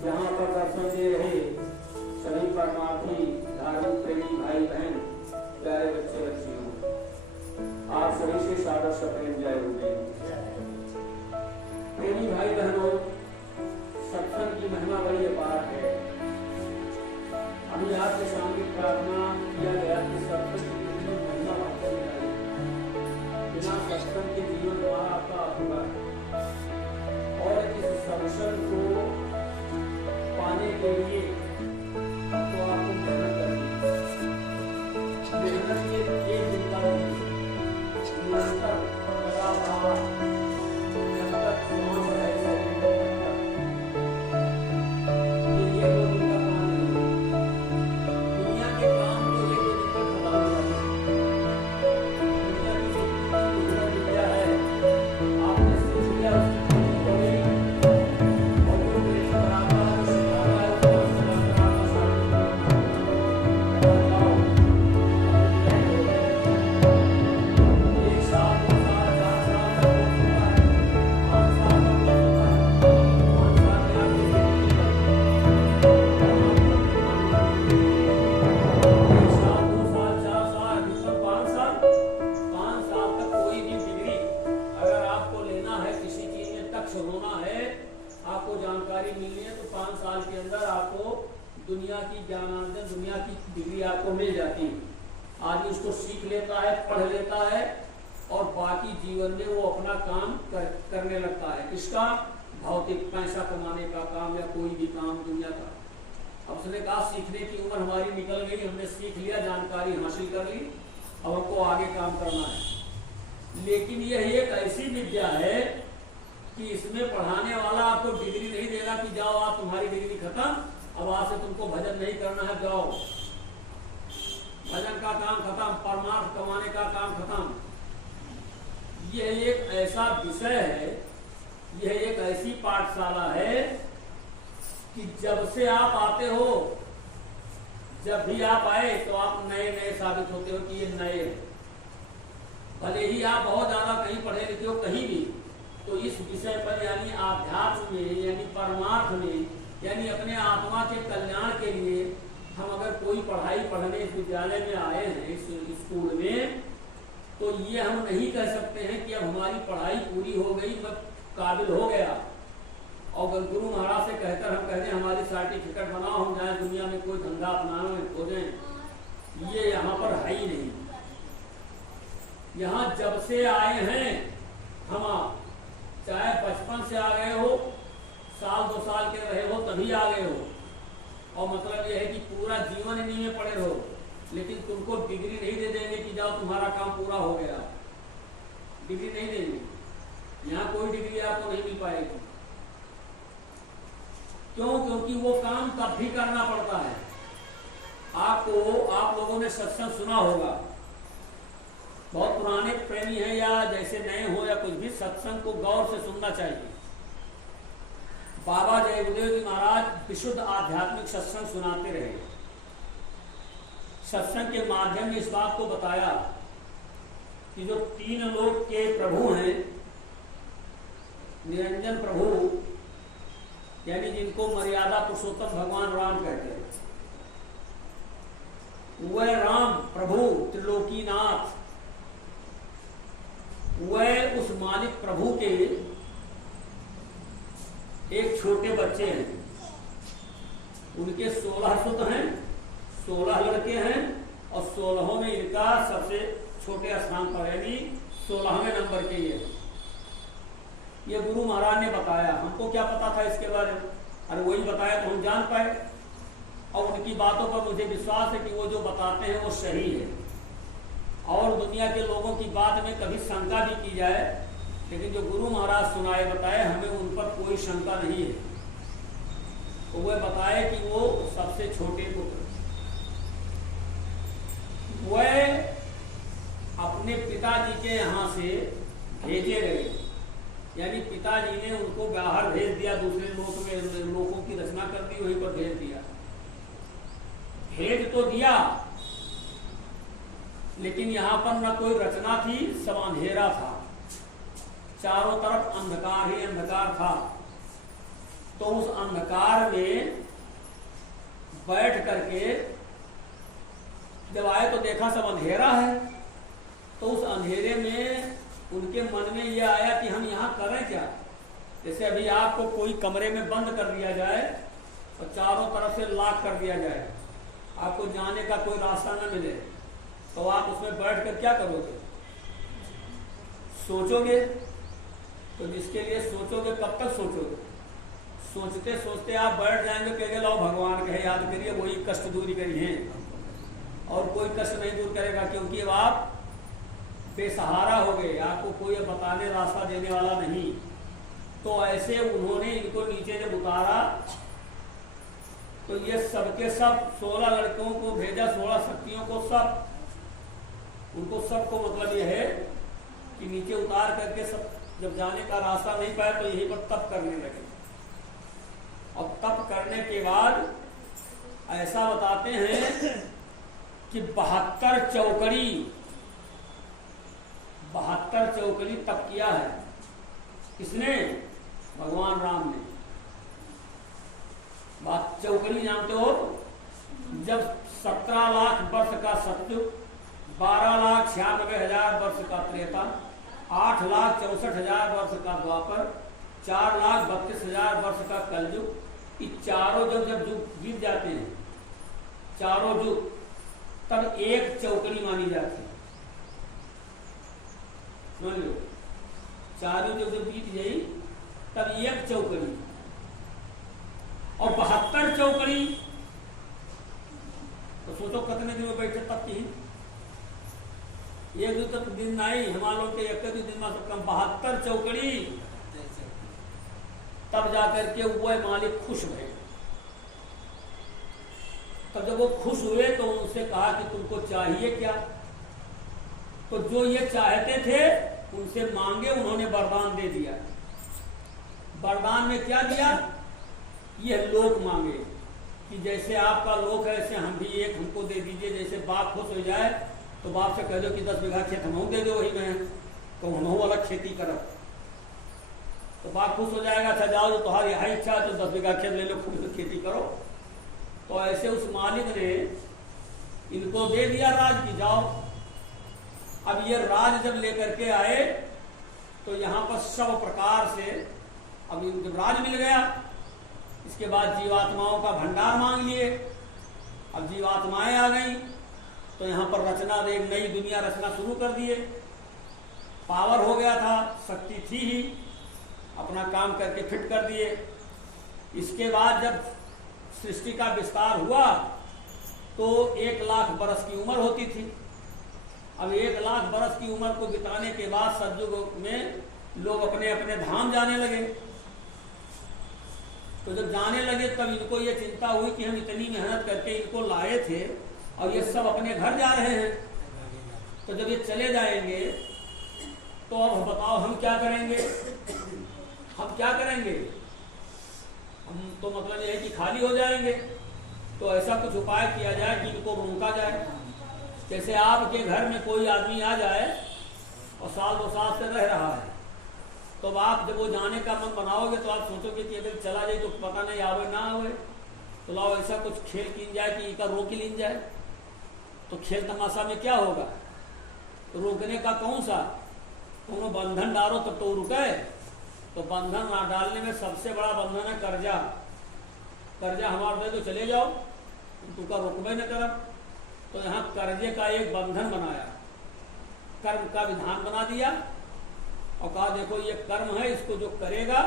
यहाँ पर दर्शन दे रहे सभी परमार्थी धार्मिक प्रेमी भाई बहन प्यारे बच्चे बच्चियों, आप सभी से सादर सप्रेम जय हो। प्रेमी भाई बहनों, सत्संग की महिमा बड़ी अपार है। अभी आपके सामने प्रार्थना किया गया कि सत्संग की महिमा आपको मिलाई, बिना सत्संग के जीवन द्वारा आपका अधूरा है। और इस सत्संग को पाने के लिए तो आपको मेहनत करनी है। मेहनत के एक दिन का निरंतर लगातार जब तक श्वास है शरीर में ये दो दिन का काम नहीं है। दुनिया के काम तो एक दो दिन पर खत्म हो जाते हैं। दुनिया की जितनी विद्या है आपने सीख लिया, उसकी हो गई और जो मेरे बराबर सिखाता है उसको जानकारी मिलनी है तो 5 साल के अंदर आपको दुनिया की ज्ञानार्जन, दुनिया की डिग्री आपको मिल जाती है। आदमी उसको सीख लेता है, पढ़ लेता है और बाकी जीवन में वो अपना काम करने लगता है। इसका भौतिक पैसा कमाने का काम या कोई भी काम दुनिया का। अब उसने कहा सीखने की उम्र हमारी निकल गई, हमने सीख लिया, जानकारी हासिल कर ली, अब हमको आगे काम करना है। लेकिन यह एक ऐसी विद्या है कि इसमें पढ़ाने वाला आपको डिग्री नहीं देगा कि जाओ आप तुम्हारी डिग्री खत्म, अब आज से तुमको भजन नहीं करना है, जाओ भजन का काम खत्म, परमार्थ कमाने का काम खत्म। यह एक ऐसा विषय है, यह एक ऐसी पाठशाला है कि जब से आप आते हो, जब भी आप आए तो आप नए नए साबित होते हो कि ये नए हैं। भले ही आप बहुत ज्यादा कहीं पढ़े लिखे हो कहीं भी, तो इस विषय पर यानी आध्यात्म में, यानी परमार्थ में, यानी अपने आत्मा के कल्याण के लिए हम अगर कोई पढ़ाई पढ़ने इस विद्यालय में आए हैं, इस स्कूल में, तो ये हम नहीं कह सकते हैं कि अब हमारी पढ़ाई पूरी हो गई, मैं काबिल हो गया और गुरु महाराज से कहकर हम कहते हैं हमारी सर्टिफिकेट बनाओ, हम जाए दुनिया में कोई धंधा अपनाने खोजें। ये यहाँ पर है ही नहीं। यहाँ जब से आए हैं हम, चाहे बचपन से आ गए हो, साल 2 साल के रहे हो तभी आ गए हो, और मतलब यह है कि पूरा जीवन इन्हीं में पड़े रहो, लेकिन तुमको डिग्री नहीं दे देंगे कि जाओ तुम्हारा काम पूरा हो गया। डिग्री नहीं देंगे, यहाँ कोई डिग्री आपको नहीं मिल पाएगी। क्यों? क्योंकि वो काम तब भी करना पड़ता है आपको। आप लोगों ने सत्संग सुना होगा, बहुत पुराने प्रेमी हैं या जैसे नए हो या कुछ भी, सत्संग को गौर से सुनना चाहिए। बाबा जयगुरुदेव जी महाराज विशुद्ध आध्यात्मिक सत्संग सुनाते रहे। सत्संग के माध्यम में इस बात को बताया कि जो 3 लोक के प्रभु हैं, निरंजन प्रभु यानी जिनको मर्यादा पुरुषोत्तम भगवान राम कहते हैं, वह राम प्रभु त्रिलोकीनाथ, वह उस मालिक प्रभु के एक छोटे बच्चे हैं। उनके 16 सुत हैं, 16 लड़के हैं और 16 में इनका सबसे छोटे स्थान पर, यानी 16वें नंबर के ये गुरु महाराज ने बताया। हमको क्या पता था इसके बारे में, अरे वही बताया तो हम जान पाए। और उनकी बातों पर मुझे विश्वास है कि वो जो बताते हैं वो सही है। और दुनिया के लोगों की बात में कभी शंका भी की जाए, लेकिन जो गुरु महाराज सुनाए बताए, हमें उन पर कोई शंका नहीं है। तो वह बताए कि वो सबसे छोटे पुत्र, वह अपने पिताजी के यहाँ से भेजे गए, यानी पिताजी ने उनको बाहर भेज दिया, दूसरे लोक में लोकों की रचना कर दी, वहीं पर भेज दिया। भेज तो दिया, लेकिन यहाँ पर न कोई रचना थी, सब अंधेरा था, चारों तरफ अंधकार ही अंधकार था। तो उस अंधकार में बैठ करके जब आए तो देखा सब अंधेरा है। तो उस अंधेरे में उनके मन में यह आया कि हम यहाँ करें क्या। जैसे अभी आपको कोई कमरे में बंद कर दिया जाए और चारों तरफ से लॉक कर दिया जाए, आपको जाने का कोई रास्ता न मिले, तो आप उसमें बैठ कर क्या करोगे? सोचोगे। तो जिसके लिए सोचोगे कब तक सोचोगे? सोचते सोचते आप बैठ जाएंगे, कहेंगे लो भगवान कहे याद करिए, वही कष्ट दूर करिए, और कोई कष्ट नहीं दूर करेगा, क्योंकि अब आप बेसहारा हो गए, आपको कोई बताने रास्ता देने वाला नहीं। तो ऐसे उन्होंने इनको नीचे जब उतारा तो ये सबके सब 16 लड़कों को भेजा, 16 शक्तियों को, सब उनको सबको मतलब यह है कि नीचे उतार करके सब जब जाने का रास्ता नहीं पाया तो यहीं पर तप करने लगे। और तप करने के बाद ऐसा बताते हैं कि 72 चौकड़ी तप किया है। किसने? भगवान राम ने। बात चौकड़ी जानते हो? जब 17 लाख वर्ष का सत्युग, 12,96,000 वर्ष का त्रेता, 8,64,000 वर्ष का द्वापर, 4,32,000 वर्ष का कलयुग, ये चारों जब युग गिर जाते हैं, चारों युग, तब एक चौकड़ी मानी जाती है। समझ लो, चारों युग जब बीत गई तब एक चौकड़ी, और 72 चौकड़ी, तो सोचो कितने दिन में बैठे तब की। एक दिन तक दिन नहीं, हमारे लोग के एक दिन में सब कम 72 चौकड़ी, तब जाकर के वह मालिक खुश भये। तब जब वो खुश हुए तो उनसे कहा कि तुमको चाहिए क्या। तो जो ये चाहते थे उनसे मांगे, उन्होंने वरदान दे दिया। वरदान में क्या दिया? ये लोक मांगे कि जैसे आपका लोक है ऐसे हम भी एक हमको दे दीजिए। जैसे बाप खुश हो जाए तो बाप से कह दो कि 10 बीघा खेत हमको दे दो, वही में तो हम अलग खेती करो, तो बाप खुश हो जाएगा। अच्छा जाओ, जो तुम्हारी यही इच्छा है तो 10 बीघा खेत ले लो, खुद खेती करो। तो ऐसे उस मालिक ने इनको दे दिया राज की, जाओ। अब ये राज जब लेकर के आए तो यहाँ पर सब प्रकार से, अब जब राज मिल गया इसके बाद जीवात्माओं का भंडार मांग लिए। अब जीवात्माएं आ गई तो यहाँ पर रचना, एक नई दुनिया रचना शुरू कर दिए। पावर हो गया था, शक्ति थी ही, अपना काम करके फिट कर दिए। इसके बाद जब सृष्टि का विस्तार हुआ तो 1 लाख बरस की उम्र होती थी। अब 1 लाख बरस की उम्र को बिताने के बाद सतयुग में लोग अपने अपने धाम जाने लगे। तो जब जाने लगे तब इनको ये चिंता हुई कि हम इतनी मेहनत करके इनको लाए थे और ये सब अपने घर जा रहे हैं, तो जब ये चले जाएंगे तो अब बताओ हम क्या करेंगे। हम क्या करेंगे? हम तो मतलब ये है कि खाली हो जाएंगे। तो ऐसा कुछ उपाय किया जाए कि इनको रोका जाए। जैसे आपके घर में कोई आदमी आ जाए और साल 2 साल से रह रहा है, तो आप जब वो जाने का मन बनाओगे तो आप सोचोगे कि अगर चला जाए तो पता नहीं आवे ना आवे, तो लाओ ऐसा कुछ खेल कीन जाए कि इनका रोक ही लीन जाए। तो खेल तमाशा में क्या होगा? तो रोकने का कौन सा? दोनों बंधन डालो तब तो रुके। तो बंधन ना डालने में सबसे बड़ा बंधन है कर्जा। कर्जा हमारे दे तो चले जाओ, तुमका रोकबे न करब। तो यहाँ कर्जे का एक बंधन बनाया, कर्म का विधान बना दिया और कहा देखो ये कर्म है, इसको जो करेगा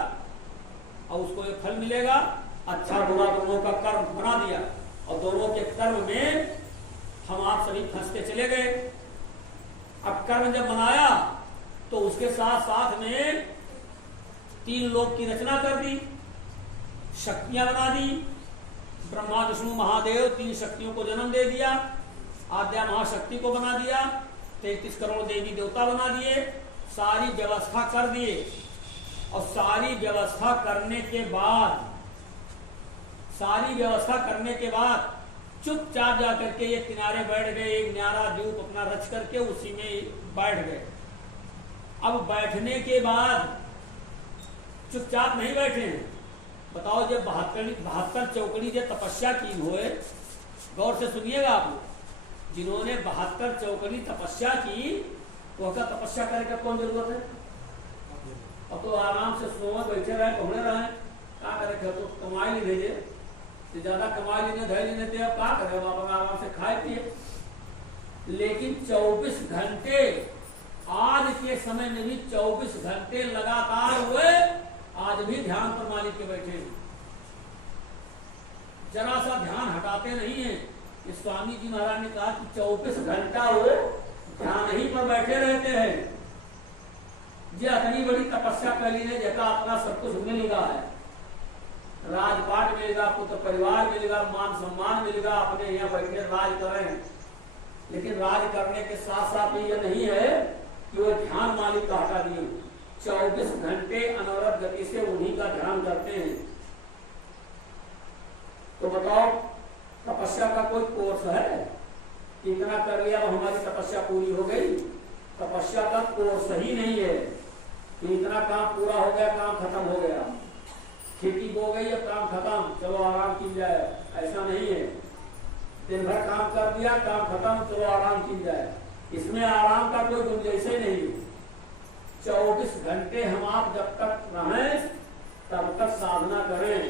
और उसको ये फल मिलेगा। अच्छा बुरा दोनों का कर्म बना दिया और दोनों के कर्म में हम आप सभी फंस के चले गए। अब कर्म जब बनाया तो उसके साथ साथ में 3 लोक की रचना कर दी, शक्तियां बना दी। ब्रह्मा विष्णु महादेव 3 शक्तियों को जन्म दे दिया। आद्या महाशक्ति को बना दिया, 33 करोड़ देवी देवता बना दिए, सारी व्यवस्था कर दिए। और सारी व्यवस्था करने के बाद चुपचाप जाकर के ये किनारे बैठ गए, एक न्यारा द्वीप अपना रच करके उसी में बैठ गए। अब बैठने के बाद चुपचाप नहीं बैठे हैं, बताओ जब 72 चौकड़ी जो तपस्या की हुए, गौर से सुनिएगा आप लोग, जिन्होंने 72 चौकड़ी तपस्या की तो क्या तपस्या करे का कौन जरूरत है? अब तो आराम से सोए बैठे रहे, पहुने रहे, क्या करे? तो कमाई नहीं भेजे, तो ज्यादा कमाई लेने धैर्य नहीं देते, अब क्या करे? बाबा आराम से खाए पिए। लेकिन 24 घंटे, आज के समय में भी 24 घंटे लगातार हुए, आज भी ध्यान पर मालिक के बैठे हैं, जरा सा ध्यान हटाते नहीं है। कि स्वामी जी महाराज ने कहा कि 24 घंटा वो ध्यान ही पर बैठे रहते हैं। ये इतनी बड़ी तपस्या कर ली है, जैसा अपना सब कुछ मिलेगा है, राजपाट मिलेगा, पुत्र परिवार मिलेगा, मान सम्मान मिलेगा, अपने यहाँ बैठे राज करें। लेकिन राज करने के साथ साथ ये नहीं है कि वो ध्यान मालिक का हटा दिए, 24 घंटे अनवरत गति से उन्हीं का ध्यान करते हैं। तो बताओ तपस्या का कोई कोर्स है? इतना कर लिया तो हमारी तपस्या पूरी हो गई? तपस्या का कोर्स ही नहीं है कि इतना काम पूरा हो गया, काम खत्म हो गया, खेती बो गई, अब काम खत्म, चलो आराम की जाए, ऐसा नहीं है। दिन भर काम कर दिया, काम खत्म, चलो आराम की जाए, इसमें आराम का कोई गुंजाइश ही नहीं। 24 घंटे हम आप जब तक रहें तब तक साधना करें,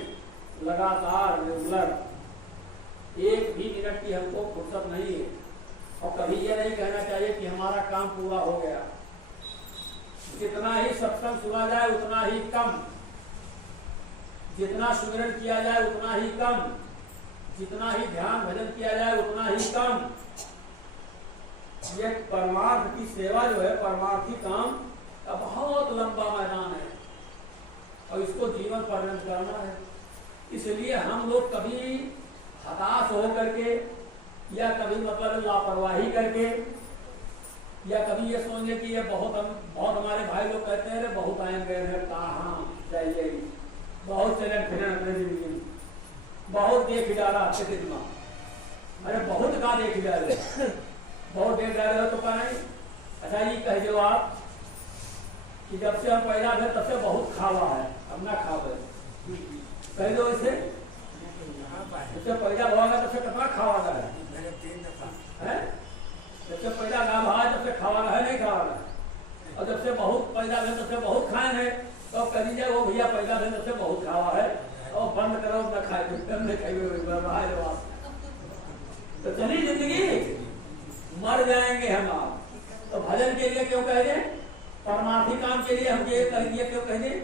लगातार रेगुलर, एक भी मिनट की हमको फुर्सत नहीं है। और कभी ये नहीं कहना चाहिए कि हमारा काम पूरा हो गया। जितना ही सत्संग सुना जाए उतना ही कम, जितना सुमिरन किया जाए उतना ही कम, जितना ही ध्यान भजन किया जाए उतना ही कम। ये परमार्थ की सेवा जो है, परमार्थी काम का बहुत लंबा मैदान है और इसको जीवन पर्यंत करना है। इसलिए हम लोग कभी हताश हो करके या कभी मतलब लापरवाही करके या कभी ये सोचेंगे कि ये बहुत हमारे भाई लोग कहते हैं बहुत आएंगे, कहाँ चाहिए, बहुत चलन फिरन अपने जिंदगी में, बहुत देख डाला अच्छे से दिमाग, अरे बहुत का देख डाले, बहुत देख डाले हो तो कहें अच्छा ये कह दो आप कि जब से हम पैदा हुए तब से बहुत खावा है, अब ना खा गए, कह दो इसे, जब पैदा हुआ तब से कितना खावा है, जब से पैदा ना हुआ तब से खावा है, नहीं खावा है, और जब से बहुत पैदा हुए तब से बहुत खाए हैं, तो कह दीजिए वो भैया पैदा हुए तब से बहुत खावा है और बंद करो न खाए, तो चलिए जिंदगी मर जाएंगे हम आप। तो भजन के लिए क्यों कह दें, परमार्थी काम के लिए हम ये कह दिए क्यों कह दें?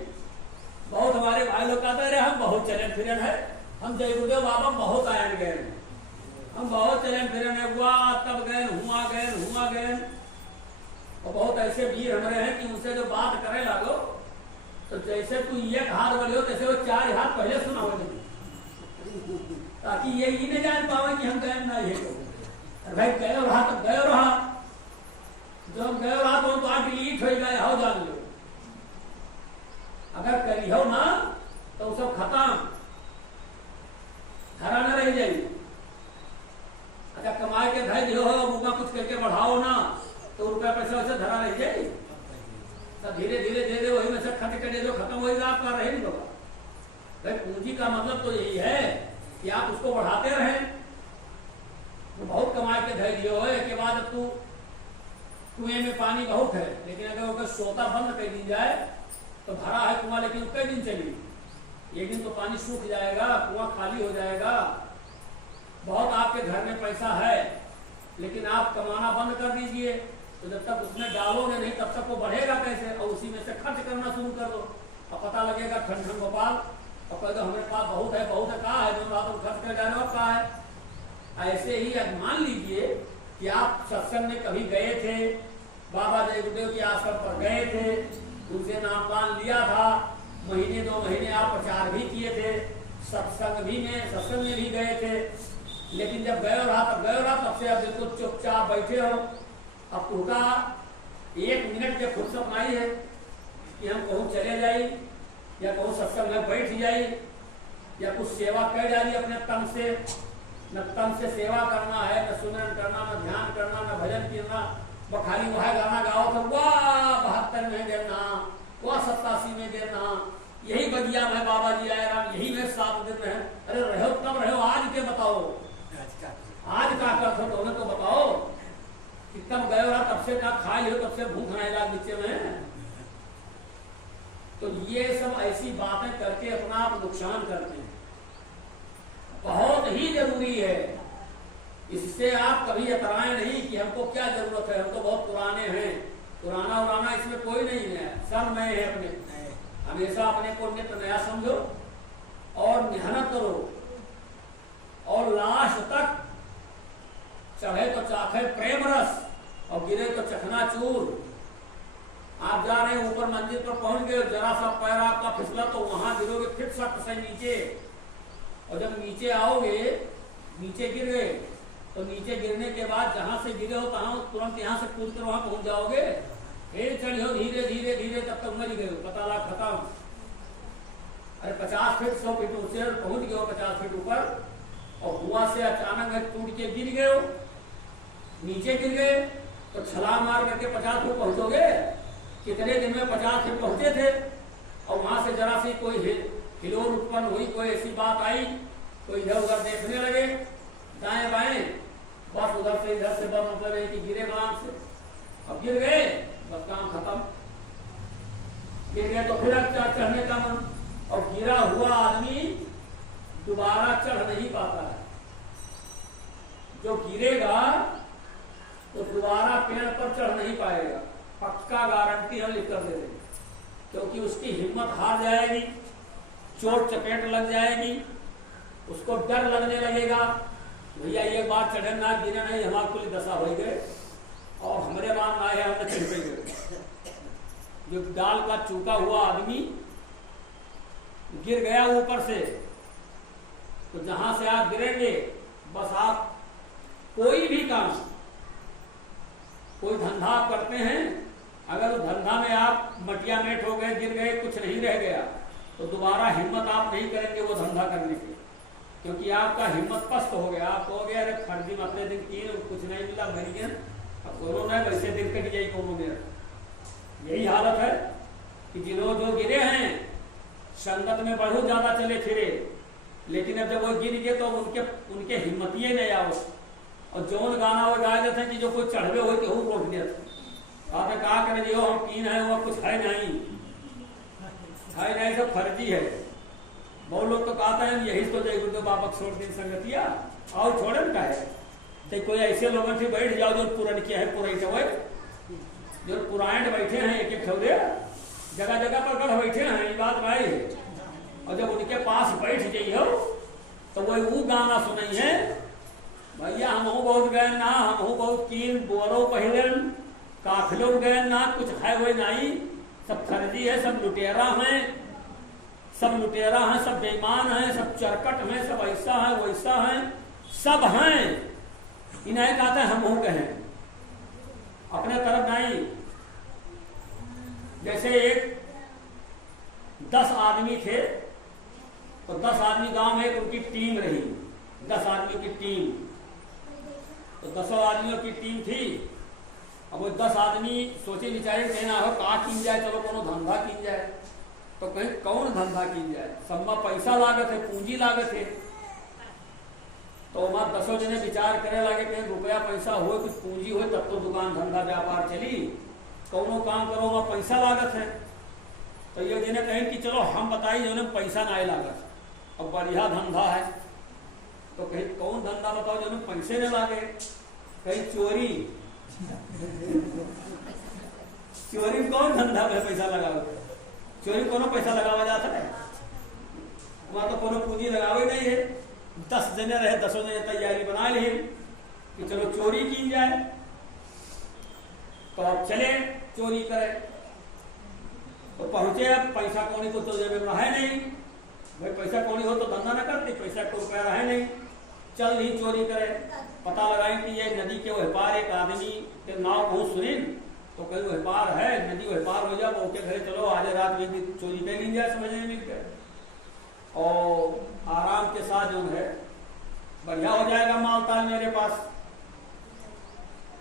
बहुत हमारे भाई लोग कहते रहे हम बहुत चलन फिरन है, हम जय गुरुदेव बाबा बहुत आयन गए, हम बहुत चलन फिरन है, हुआ तब गए, हुआ गए। और बहुत ऐसे वीर हमारे हैं कि उनसे जो बात करे लागो तो जैसे तू एक हाथ बोले तैसे वो 4 हाथ पहले सुना हो, ताकि ये ही नहीं जान पावे कि हम गए ना। ये तो भाई गए रहा तो गए रहा, जो हम गए रहा तो आप डिलीट हो गए हो, जान लो। अगर करी हो ना तो सब खत्म, धरा न रह जाएगी। अगर कमाए के धैर्य हो, मुका कुछ करके बढ़ाओ ना तो रुपया पैसा वैसे धरा रह जाएगी, धीरे धीरे दे दे, वही में से खर्च कर दे, जो खत्म होगा आपका रहे नहीं होगा। भाई पूंजी का मतलब तो यही है कि आप उसको बढ़ाते रहें। तो बहुत कमाए के धैर्य हो, के बाद तू कुएं में पानी बहुत है, लेकिन अगर सोता बंद कर दी जाए तो भरा है कुआं, लेकिन कई दिन चलेगी, एक दिन तो पानी सूख जाएगा, कुआं खाली हो जाएगा। बहुत आपके घर में पैसा है लेकिन आप कमाना बंद कर दीजिए, तो जब तक उसमें डालोगे नहीं तब तक वो बढ़ेगा कैसे, और उसी में से खर्च करना शुरू कर दो, अब पता लगेगा ठन ठन गोपाल, और कह दो हमारे पास बहुत है कहाँ है, जो रात खर्च कर जाने और कहाँ है। ऐसे ही मान लीजिए कि आप सत्संग में कभी गए थे, बाबा जय गुरुदेव के आश्रम पर गए थे, उनसे नामदान लिया था, महीने 2 महीने आप प्रचार भी किए थे, सत्संग में भी गए थे, लेकिन जब गए रहा तब से आप बिल्कुल चुपचाप बैठे हो। अब टूटा 1 मिनट जब फुर्सत आई है कि हम कहूँ चले जाइए या कहूँ सत्संग में बैठ जाइए या कुछ सेवा कर डालिए अपने तन से, न तन से सेवा करना है, न सुमरन करना, न ध्यान करना, न भजन करना, खाली वह गाना गाओ तो वाह 72 में देना, वाह 87 में देना, यही बगिया में बाबा जी आए राम, यही बताओ, आज का कर तो उन्हें तो बताओ कि तब गए हो तब से क्या खा लियो, तब से भूख नहीं लगा नीचे में। तो ये सब ऐसी बातें करके अपना आप नुकसान करते हैं। बहुत ही जरूरी है, इससे आप कभी अतराएं नहीं कि हमको क्या जरूरत है, हम तो बहुत पुराने हैं। पुराना उराना इसमें कोई नहीं है, सब नए हैं अपने। हमेशा अपने को नित्य नया समझो और मेहनत करो और लास्ट तक चढ़े तो चाखे प्रेम रस और गिरे तो चकनाचूर। आप जा रहे हैं ऊपर मंजिल पर पहुंच गए, जरा सा पैर आपका फिसला तो वहां गिरोगे फिर सख्त से नीचे, और जब नीचे आओगे, नीचे गिर गए तो नीचे गिरने के बाद जहां से गिरे हो तहां तुरंत यहां से कूद कर वहां पहुंच जाओगे, फिर चढ़ी हो धीरे धीरे धीरे तब तक मर गए, पता लगा खत्म। अरे 50 फीट 100 फीट ऊंचे पहुंच गए हो, 50 फीट ऊपर, और हुआ से अचानक टूट के गिर गए हो, नीचे गिर गए तो छलांग मार करके 50 फीट पहुंचोगे। कितने दिन में 50 फीट पहुंचे थे, और वहां से जरा सी कोई हिलोर उत्पन्न हुई, कोई ऐसी बात आई, कोई इधर उधर देखने लगे दाएं बाएं, बस उधर से इधर से बस मतलब है कि गिरे काम से, अब गिर गए बस काम खत्म। गिर गए तो फिर चढ़ने का मन, और गिरा हुआ आदमी दोबारा चढ़ नहीं पाता है। जो गिरेगा तो दोबारा पेड़ पर चढ़ नहीं पाएगा, पक्का गारंटी हम लिख कर दे देंगे, क्योंकि उसकी हिम्मत हार जाएगी, चोट चपेट लग जाएगी, उसको डर लगने लगेगा, भैया एक बार चढ़े ना गिरे नहीं हमारे कुल दशा हो गए और हमारे राम आए हम चिंपे गए। जो डाल का चूका हुआ आदमी गिर गया ऊपर से, तो जहां से आप गिरेंगे बस आप कोई भी काम, कोई धंधा आप करते हैं, अगर उस धंधा में आप मटिया मेट हो गए, गिर गए, कुछ नहीं रह गया, तो दोबारा हिम्मत आप नहीं करेंगे वो धंधा करने की, क्योंकि आपका हिम्मत पस्त हो गया। आप हो गया अरे फर्जी अपने दिन की कुछ नहीं मिला भर गया, अब दोनों ने वैसे दिन कट जाई को मेरा। यही हालत है कि जिन्हों जो गिरे हैं संगत में बहुत ज्यादा चले फिरे, लेकिन अब जब वो गिर गए तो उनके हिम्मतिये नहीं आओ, और जौन गाना वो गाए देते कि जो कोई चढ़वे हो तो रोक दिया था, कहा करें जो हम तीन है वो कुछ है नहीं, सब फर्जी है। बहुत लोग तो कहते हैं यही तो जय गुरुदेव बाबा छोड़ दिन संगतिया और छोड़े का है, तो कोई ऐसे लोगों से बैठ जाओ जो पुरान किया है, जो पुराण बैठे हैं एक एक ठौरे जगह जगह पर गढ़ बैठे हैं, ये बात भाई है। और जब उनके पास बैठ जाइयो तो वही वो गाना सुनाई है, भैया हम बहुत गए ना, हम बहुत कीन बोरो पहले काफिलों गए ना, कुछ है वही नहीं, सब फर्जी है, सब लुटेरा हैं, सब लुटेरा हैं, सब बेईमान हैं, सब चरकट हैं, सब ऐसा है वैसा है, सब हैं। इन्हें कहते हैं हम कहें अपने तरफ नहीं। जैसे एक 10 आदमी थे, तो 10 आदमी गांव में उनकी टीम रही, 10 आदमियों की टीम, तो 10 आदमियों की टीम थी। अब वो 10 आदमी सोचे विचारे कहना हो का कीन जाए, चलो कोनो धंधा कीन जाए, तो कहीं कौन धंधा कीन जाए, सब में पैसा लागत है, पूंजी लागत है। तो वहां 10 जने विचार करे लगे कहीं रुपया पैसा हो, कुछ पूंजी हो तब तो दुकान धंधा व्यापार चली, कौनो काम करो वहां पैसा लागत है। तो ये जने कहें कि चलो हम बताइए जो पैसा ना लागत और बढ़िया धंधा है, तो कहीं कौन धंधा बताओ जो पैसे न लागे, कहीं चोरी चोरी कौन धंधा में पैसा लगाओ, चोरी कोनो पैसा लगावा जाता है, वहां तो कोनो पूंजी लगावे नहीं है। 10 जने रहे, 10 जने तैयारी बना ली कि चलो चोरी की जाए, तो अब चले चोरी करे। तो पहुंचे, अब पैसा कौड़ी को तो जेब में रहे नहीं, भाई पैसा कौड़ी हो तो धंधा न करते, पैसा को रुपया रहे नहीं, चल नहीं चोरी करे। पता लगाए कि ये नदी के वह पार एक आदमी के नाव बहुत सुनी, तो कहीं वह पार है, नदी वह पार हो जाए, वो के घरे चलो आज रात में चोरी कर ली जाए, समझ नहीं मिलकर, और आराम के साथ जो है बढ़िया हो जाएगा माल ताल मेरे पास।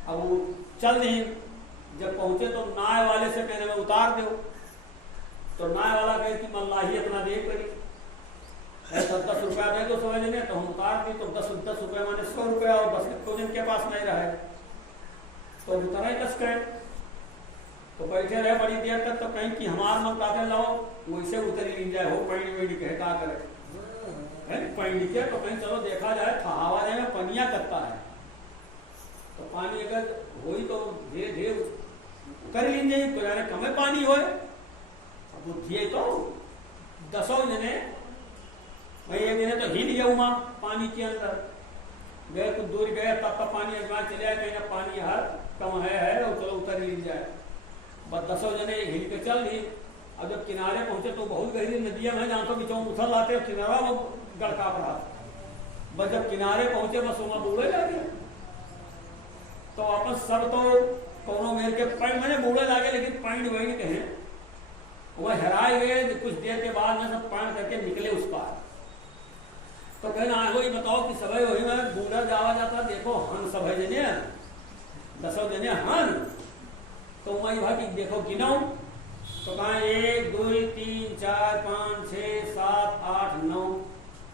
अब वो चल नहीं, जब पहुंचे तो नाय वाले से कहने में उतार दो, तो नाय वाला कहे कि मल्लाही अपना देख करी, 10 रुपया दे दो समझ लें, तो हम उतार दी, तो रुपये माने 100 रुपया, और बस तो जिनके पास नहीं रहे तो उतना ही दस गए। तो बैठे रहे बड़ी देर तक, तो कहीं कि हमार मन काटे लाओ वैसे उतर ही जाए हो पैड़ी वेड़ी कहे का करे पैड़ी के, तो कहीं चलो देखा जाए हवा जाए में पनिया करता है, तो पानी अगर हो तो धीरे धीरे कर लीजिए, तो यानी कमे पानी हो बुद्धि तो 10 जने भाई एक जने तो हिल गया उमा पानी के अंदर गए, कुछ दूर गए तब तक पानी अजमा चले आए, कहीं ना पानी हर कम है और चलो उतर ही जाए। बस 10 जने हिल के चल दी। अब जब किनारे पहुंचे तो बहुत गहरी नदियां हैं जहाँ तो बीचों उछल लाते, किनारा वो गड़का पड़ा। बस जब किनारे पहुंचे बस वहां बूढ़े लगे, तो वापस सब तो कोनो मेर के पैंट मैंने बूढ़े लागे, लेकिन पैंट वही कहे वह हराए गए। कुछ देर के बाद में सब पैंट करके निकले उस पार, तो कहना वही बताओ कि सभी वही में बूढ़ा जावा जाता, देखो हन सब जने 10 जने हन, तो वही भाई देखो गिनाओ, तो कहा 1 2 3 4 5 6 7 8 9,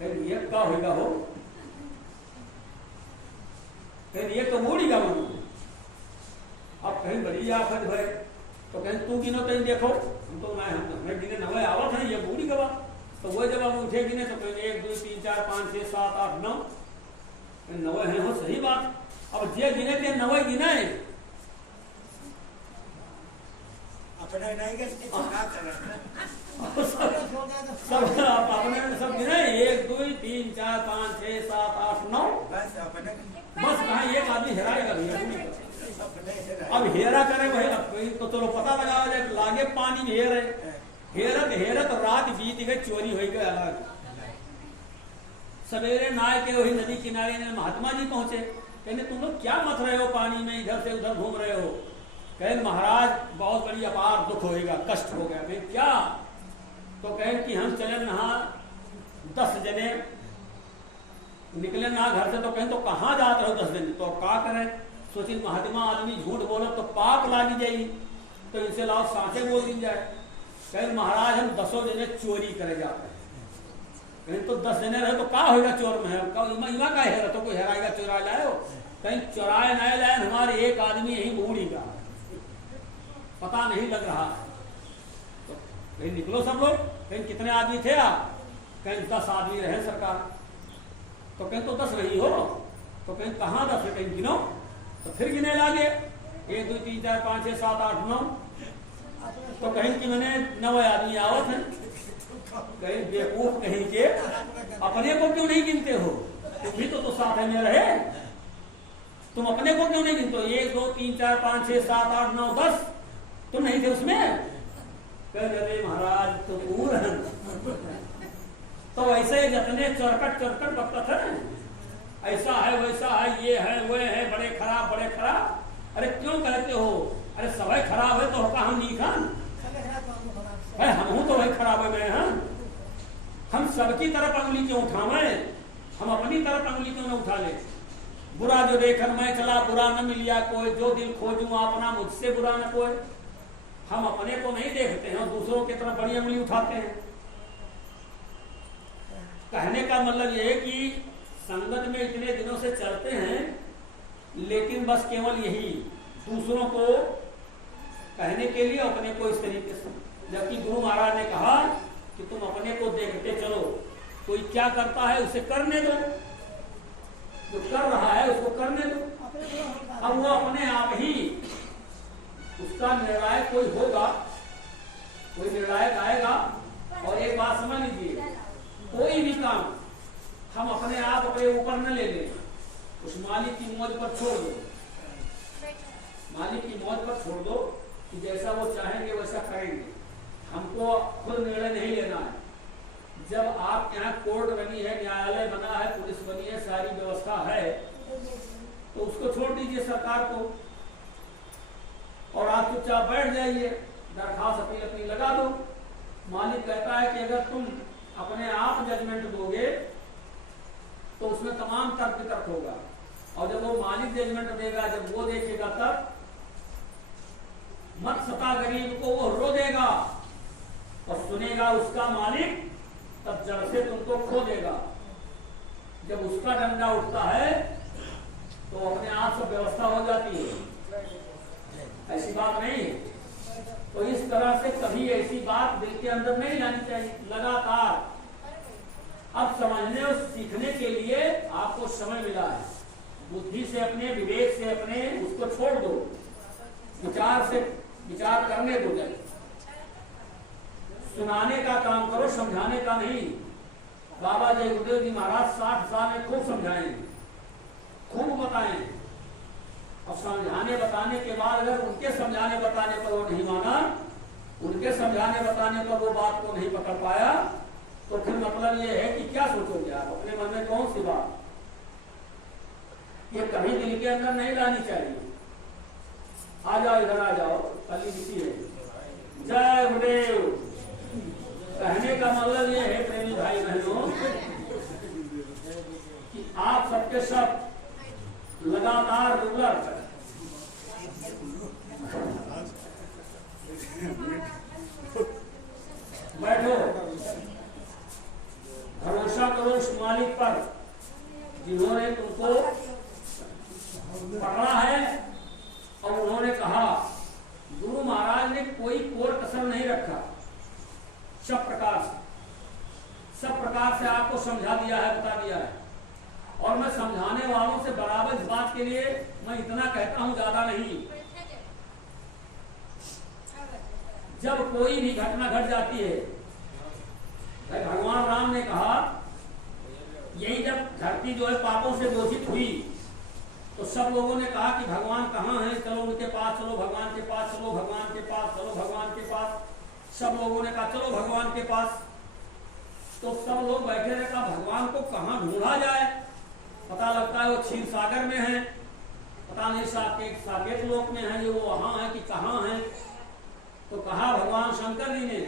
ये क्या होगा हो, ये तो बूढ़ी का मन। अब कहीं बड़ी आफत भाई, तो कहीं तू गिनो तो देखो, हम तो हमें गिने नवे आवत है, ये बूढ़ी का बात। तो वो जब हम उठे गिने तो कहेंगे 1 2 3 4 5 6 7 8 9 नवे है हो, सही बात। अब जे गिने के नवे गिने अपने नहीं के सब अपने सब गिने 1 2 3 4 5 6 7 8 9 बस अपने बस कहा एक आदमी हेराएगा भैया, अब हेरा करे वही तो चलो पता लगा जाए लागे पानी में हेर है, हेरत हेरत रात बीत गई, चोरी हो गई अलग। सवेरे नाय के वही नदी किनारे में महात्मा जी पहुंचे, कहने तुम लोग क्या मत रहे हो पानी में, इधर से उधर घूम रहे हो। कहें महाराज बहुत बड़ी अपार दुख होएगा, कष्ट हो गया। क्या? तो कहें कि हम चले नहा 10 जने निकले ना घर से, तो कहें तो कहाँ जाते हो 10 जने, तो क्या करें, सोचिए महात्मा आदमी झूठ बोलो तो पाप लागी जाएगी, तो इनसे लाओ सांचे बोल दी जाए। कहें महाराज हम 10 जने चोरी करे जाते हैं। कहें तो 10 जने रहे तो क्या होगा चोर में है, इमा का है तो कोई हेराएगा चोरा लाए हो, कहीं चोराए नए लाए, हमारे एक आदमी यही बूढ़ी का पता नहीं लग रहा है। तो कहीं निकलो सब लोग, कहीं कितने आदमी थे आप, कहीं 10 आदमी रहे सरकार, तो कहीं तो 10 नहीं हो, तो कहीं कहाँ 10 है, कहीं गिनो, तो फिर गिने लागे 1 2 3 4 5 6 7 8 9, तो कहीं कि मैंने 9 आदमी आवत है। कहीं बेवकूफ कहीं के अपने को क्यों नहीं गिनते हो, तुम भी तो साथ में रहे, तुम अपने को क्यों नहीं गिनते हो, 1 2 3 4 5 6 7 8 9 10 तुम नहीं थे उसमें। कह महाराज तो पूर है, तो ऐसे जतने चरकट बकत है, ऐसा है वैसा है, ये है वो है, बड़े खराब। अरे क्यों कहते हो, अरे सब खराब है तो होगा हम नहीं खान, हम हूं तो वही खराब है मैं, हम सबकी तरफ अंगुली क्यों उठावे, हम अपनी तरफ अंगुली क्यों न उठा ले। बुरा जो देखकर मैं चला, बुरा न मिलिया कोई, जो दिल खोजूं अपना मुझसे बुरा न कोई। हम अपने को नहीं देखते हैं, दूसरों की तरफ बड़ी अंगुली उठाते हैं। कहने का मतलब यह है कि संगत में इतने दिनों से चलते हैं, लेकिन बस केवल यही दूसरों को कहने के लिए अपने को इस तरीके से, जबकि गुरु महाराज ने कहा कि तुम अपने को देखते चलो, कोई क्या करता है उसे करने दो, जो कर रहा है उसको करने दो, अब वो अपने आप ही उसका निर्णायक कोई होगा, कोई निर्णायक आएगा। और एक बात समझ लीजिए, कोई भी काम हम अपने आप अपने ऊपर न ले लें, उस मालिक की मौज पर छोड़ दो, मालिक की मौज पर छोड़ दो कि जैसा वो चाहेंगे वैसा करेंगे, हमको खुद निर्णय नहीं लेना है। जब आप यहाँ कोर्ट बनी है, न्यायालय बना है, पुलिस बनी है, सारी व्यवस्था है, तो उसको छोड़ दीजिए सरकार को, और आप चुपचाप बैठ जाइए, दरखास्त अपील अपनी लगा दो। मालिक कहता है कि अगर तुम अपने आप जजमेंट दोगे तो उसमें तमाम तर्क वितर्क होगा, और जब वो मालिक जजमेंट देगा, जब वो देखेगा तब मत सता गरीब को, वो रो देगा और सुनेगा उसका मालिक, तब जड़ से तुमको खो देगा। जब उसका डंडा उठता है तो अपने आप से व्यवस्था हो जाती है, ऐसी बात नहीं है। तो इस तरह से कभी ऐसी बात दिल के अंदर नहीं लानी चाहिए। लगातार अब समझने और सीखने के लिए आपको समय मिला है, बुद्धि से अपने, विवेक से अपने उसको छोड़ दो, विचार से विचार करने दो। जब सुनाने का काम करो, समझाने का नहीं। बाबा जय गुरुदेव जी महाराज 60 साल में खूब समझाएंगे, खूब बताएं, और समझाने बताने के बाद अगर उनके समझाने बताने पर वो नहीं माना, उनके समझाने बताने पर वो बात को नहीं पकड़ पाया, तो फिर मतलब ये है कि क्या सोचोगे आप अपने मन में, कौन सी बात? ये कभी दिल के अंदर नहीं लानी चाहिए। आ जाओ, इधर आ जाओ, कल इसी है। जय गुरुदेव। कहने का मतलब ये है प्रेमी भाई बहनों कि आप सबके सब लगातार रेगुलर बैठो, भरोसा करो उस मालिक पर जिन्होंने तुमको पकड़ा है। और उन्होंने कहा, गुरु महाराज ने कोई कोर कसर नहीं रखा, सब प्रकार से आपको समझा दिया है, बता दिया है। और मैं समझाने वालों से बराबर इस बात के लिए मैं इतना कहता हूं, ज्यादा नहीं। जब कोई भी घटना घट जाती है, भगवान राम ने कहा, यही जब धरती जो है पापों से बोझित हुई तो सब लोगों ने कहा कि भगवान कहाँ हैं, चलो उनके पास चलो, भगवान के पास चलो, भगवान के पास चलो, भगवान के पास। सब लोगों ने कहा चलो भगवान के पास। तो सब लोग बैठे रहे, कहा भगवान को कहाँ ढूंढा जाए, पता लगता है वो क्षीर सागर में है, पता नहीं साकेत लोक में है, ये वो वहां है कि कहाँ है। तो कहा भगवान शंकर जी ने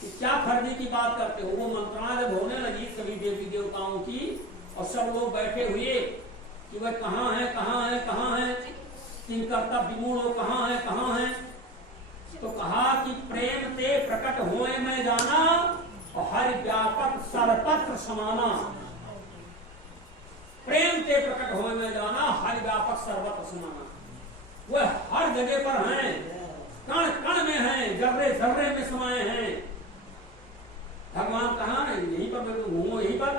कि क्या फर्जी की बात करते हो। वो मंत्रणा जब होने लगी सभी देवी देवताओं की, और सब लोग बैठे हुए कि वह कहाँ है, कहाँ है, कहाँ है, किंकर्ता विमूढ़ हो, कहाँ है, कहाँ है। तो कहा कि प्रेम ते प्रकट होए मैं जाना, और हर व्यापक सर्वत्र समाना। प्रेम ते प्रकट होए में जाना, हर व्यापक सर्वत्र समाना। वह हर जगह पर हैं, कण कण में हैं, जर्रे जर्रे में समाये हैं। भगवान कहाँ है? यहीं पर मैं घूमो, यहीं पर।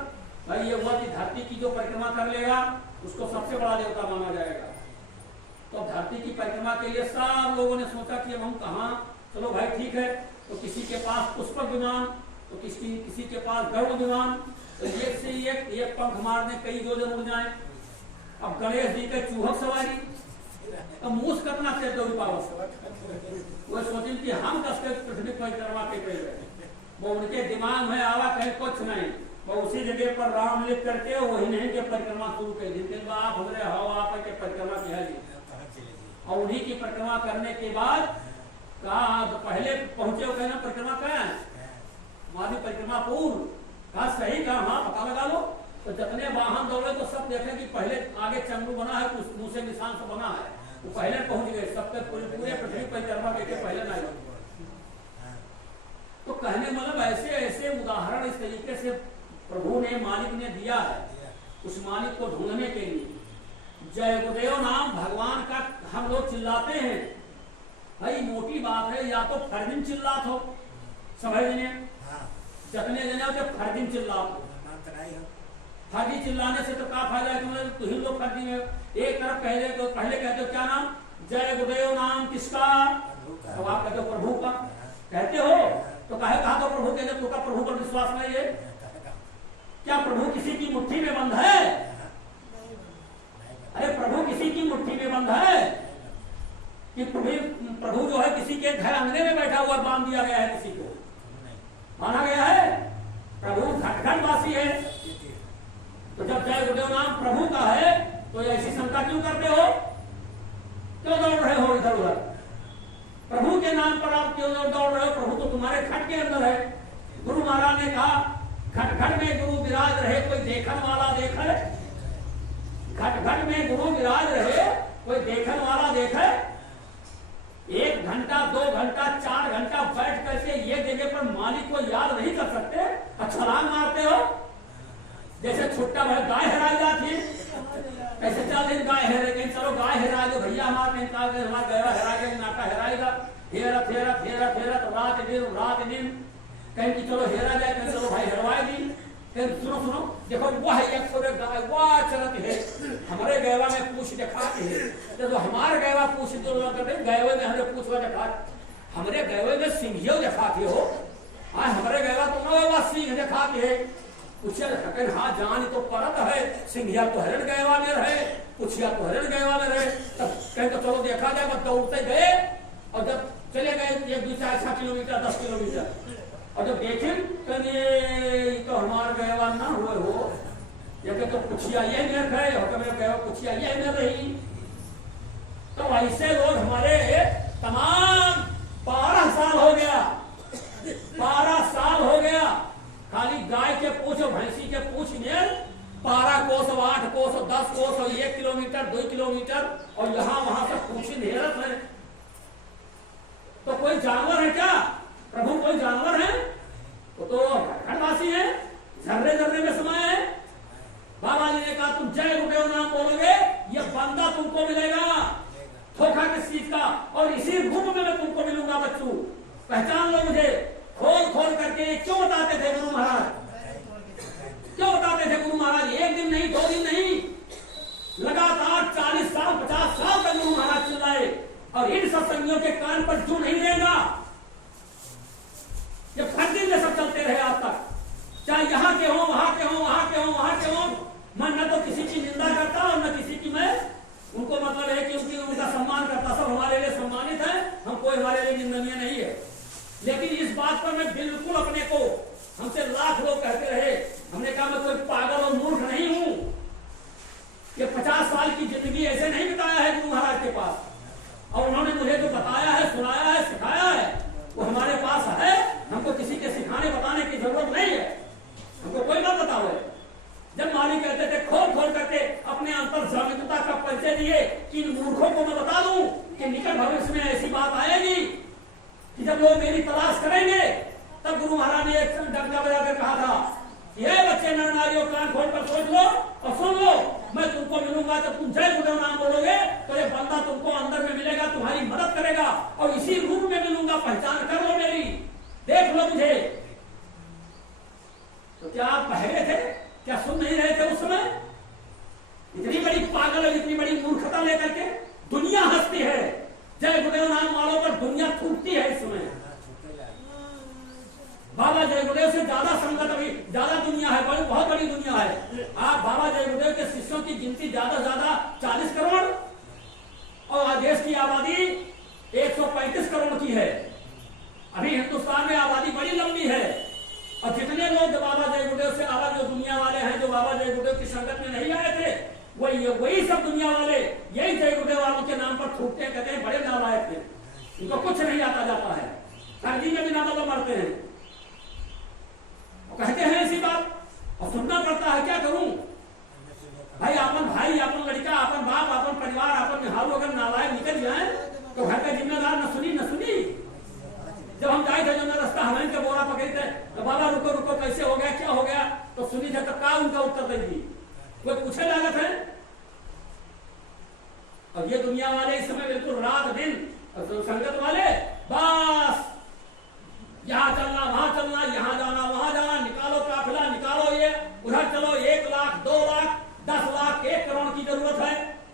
भाई ये हुआ कि धरती की जो परिक्रमा कर लेगा उसको सबसे बड़ा देवता माना जाएगा। तो धरती की परिक्रमा के लिए सब लोगों ने सोचा कि अब हम कहाँ, चलो भाई ठीक है। तो किसी के पास पुष्पक विमान, तो किसी के पास गरुड़ विमान, तो एक से एक पंख मारने कई योजन उड़ जाए। अब गणेश जी के चूहक सवारी, तो मूस कितना तेज दौड़ी पावस, वो सोचे कि हम कस के पृथ्वी परिक्रमा के पे, वो उनके दिमाग में आवा कहीं कुछ नहीं। वो उसी जगह पर राम लिख करके वही नहीं के परिक्रमा शुरू कर दी। दिन बाद हमरे हवा के परिक्रमा किया जी, और उन्हीं की परिक्रमा करने के बाद कहा पहले पहुंचे, कहना परिक्रमा क्या है, हमारी परिक्रमा पूर्व। कहा सही, कहा हाँ पता लगा लो। तो जितने वाहन दौड़े तो सब देखे कि पहले आगे चंद्र बना है, मुंह से निशान से बना है, वो पहले पहुंच गए। सबके पूरे पृथ्वी परिक्रमा करके पहले नहीं। तो कहने मतलब ऐसे ऐसे उदाहरण इस तरीके से प्रभु ने, मालिक ने दिया है उस मालिक को ढूंढने के लिए। जय गुरुदेव नाम भगवान का हम लोग चिल्लाते हैं, भाई मोटी बात है, या तो फर्जिन चिल्लात हो, समझ ने जतने जने हो फर्जिन चिल्लात हो। फर्जी चिल्लाने से तो क्या फायदा है, तुम्हें तुम लोग फर्जी में एक तरफ पहले कहते हो क्या नाम, जय गुरुदेव नाम किसका, तो आप कहते हो प्रभु का कहते हो। तो कहा तो प्रभु कहते, तो का प्रभु पर विश्वास नहीं है क्या? प्रभु किसी की मुट्ठी में बंद है? अरे प्रभु किसी की मुट्ठी में बंद है कि प्रभु जो है किसी के घर अंगने में बैठा हुआ बांध दिया गया है, किसी को माना गया है? प्रभु घट वासी है। तो जब जय गुरुदेव नाम प्रभु का है तो ऐसी शंका क्यों करते हो, क्यों दौड़ रहे हो इधर उधर? प्रभु के नाम पर आप क्यों दौड़ रहे हो? प्रभु तो तुम्हारे घट के अंदर है। गुरु महाराज ने कहा घट घट में गुरु विराज रहे, कोई देखन वाला देखे। घट घट में गुरु विराज रहे, कोई देखन वाला देखे। 1 घंटा 2 घंटा 4 घंटा बैठ करके ये जगह पर मालिक को याद नहीं कर सकते, छलांग मारते हो। जैसे छुट्टा भर गाय हेरा जाती है, कैसे 4 दिन गाय हेरे गई, चलो गाय हेरा दो भैया, हमारे हमारा गया हेरा गया, नाका हेराएगा, हेरा फेरा फेरा फेरा तो रात दिन कहीं कि चलो हेरा जाए, कहीं चलो भाई हेरवाए दी। फिर सुनो सुनो देखो वह एक सौ गाय वाह चलती है, हमारे गैवा में पूछ दिखाती है, तो हमारे गैवा पूछ जो गैवे में हमें पूछ दिखा, हमारे गैवे में सिंघियों दिखाती हो, हाँ हमारे गैवा तो नवा सिंह दिखाती है। पूछिया हाँ जान तो परत है, सिंघिया तो हरण गैवा में रहे, पूछिया तो हरण गैवा में रहे, तब कहीं तो चलो देखा जाए, बस दौड़ते गए और जब चले गए 1-2-4 किलोमीटर 10 किलोमीटर, और जब देखें तो हमारे गैवा ना हुए हो, ये तो पूछिया ये मेर गए हो, मेरे गैवा पूछिया ये मेर रही। तो ऐसे लोग हमारे तमाम 12 साल हो गया, 12 साल हो गया, खाली गाय के पूछ और भैंसी के पूछ में 12 कोस 8 कोस 10 कोस और 1 किलोमीटर 2 किलोमीटर और यहाँ वहां से पूछी नेरत है। तो कोई जानवर है क्या प्रभु, कोई जानवर है? वो तो घटवासी है, जर्रे जर्रे में समाये है। बाबा जी ने कहा तुम जय गुरुदेव नाम बोलोगे, ये बंदा तुमको मिलेगा धोखा किस चीज का, और इसी रूप में मैं तुमको मिलूंगा बच्चों, पहचान लो मुझे। खोल खोल करके क्यों बताते थे गुरु महाराज, क्यों बताते थे गुरु महाराज? 1 दिन नहीं 2 दिन नहीं, लगातार 40 साल 50 साल तक गुरु महाराज चिल्लाए, और इन सत्संगियों के कान पर जू नहीं रहेगा। ये फर्जी में सब चलते रहे आज तक, चाहे यहाँ के हो वहां के हो वहां के हो वहां के हो। मैं न तो किसी की निंदा करता और न किसी की मैं उनको मतलब है कि उनका सम्मान करता, सब हमारे लिए सम्मानित है, हम कोई हमारे लिए निंदनीय नहीं है। लेकिन इस बात पर मैं बिल्कुल अपने को, हमसे लाख लोग कहते रहे, हमने कहा मैं कोई पागल और मूर्ख नहीं हूं। ये 50 साल की जिंदगी ऐसे नहीं बिताया है गुरु महाराज के पास, और उन्होंने मुझे जो बताया है, सुनाया है, सिखाया है, वो हमारे पास है। हमको किसी के सिखाने बताने की जरूरत नहीं है, हमको कोई बात बताओ। जब मालिक कहते थे खोल खोल करके अपने अंतर जामिता का परिचय दिए कि इन मूर्खों को मैं बता दूं कि निकट भविष्य में ऐसी बात आएगी कि जब लोग मेरी तलाश करेंगे, तब गुरु महाराज ने एक डंका बजाकर कहा था, ये बच्चे नर नारियों कान खोल कर सोच लो और सुन लो, मैं तुमको मिलूंगा। जब तुम जय गुरुदेव नाम बोलोगे तो ये बंदा तुमको अंदर में मिलेगा, तुम्हारी मदद करेगा, और इसी रूप में मिलूंगा, पहचान कर लो मेरी, देख लो मुझे। तो क्या आप पहले थे, क्या सुन नहीं रहे थे उस समय? इतनी बड़ी पागल और इतनी बड़ी मूर्खता लेकर के दुनिया हंसती है, जय गुरुदेव नाम वालों पर दुनिया थूकती है इस समय। बाबा जय गुरुदेव से ज्यादा संगत अभी ज्यादा दुनिया है, बहुत बड़ी दुनिया है। आप बाबा जय गुरुदेव के शिष्यों की गिनती ज्यादा 40 करोड़, और देश की आबादी 135 करोड़ की है। अभी हिंदुस्तान में आबादी बड़ी लंबी है, और जितने लोग बाबा जय गुरुदेव से अलग जो दुनिया वाले हैं, जो बाबा जय गुरुदेव की संगत में नहीं आए थे, वही सब दुनिया वाले यही जय गुरुदेव वालों के नाम पर थूकते, कहते हैं बड़े नालायक थे, इनको कुछ नहीं आता जाता है, सर्दी में बिना मतलब मरते हैं, कहते हैं ऐसी बात, और सुनना पड़ता है। क्या करूं भाई, अपन भाई, अपन लड़का, अपन बाप, अपन परिवार, अपन निहारू अगर नालायक निकल जाए तो घर का जिम्मेदार न सुनी। जब हम जाए थे जो रास्ता हमें के बोरा पकड़े थे, तो बाबा रुको रुको कैसे हो गया, क्या हो गया, तो सुनी थे, तो क्या उनका उत्तर देगी, कोई पूछे लागत है? और ये दुनिया वाले इस समय बिल्कुल रात दिन, और जो संगत वाले बस यहाँ चलना वहां चलना, यहाँ जाना वहां जाना, निकालो काफिला, निकालो ये, उधर चलो 1 लाख 2 लाख 10 लाख 1 करोड़ की जरूरत है,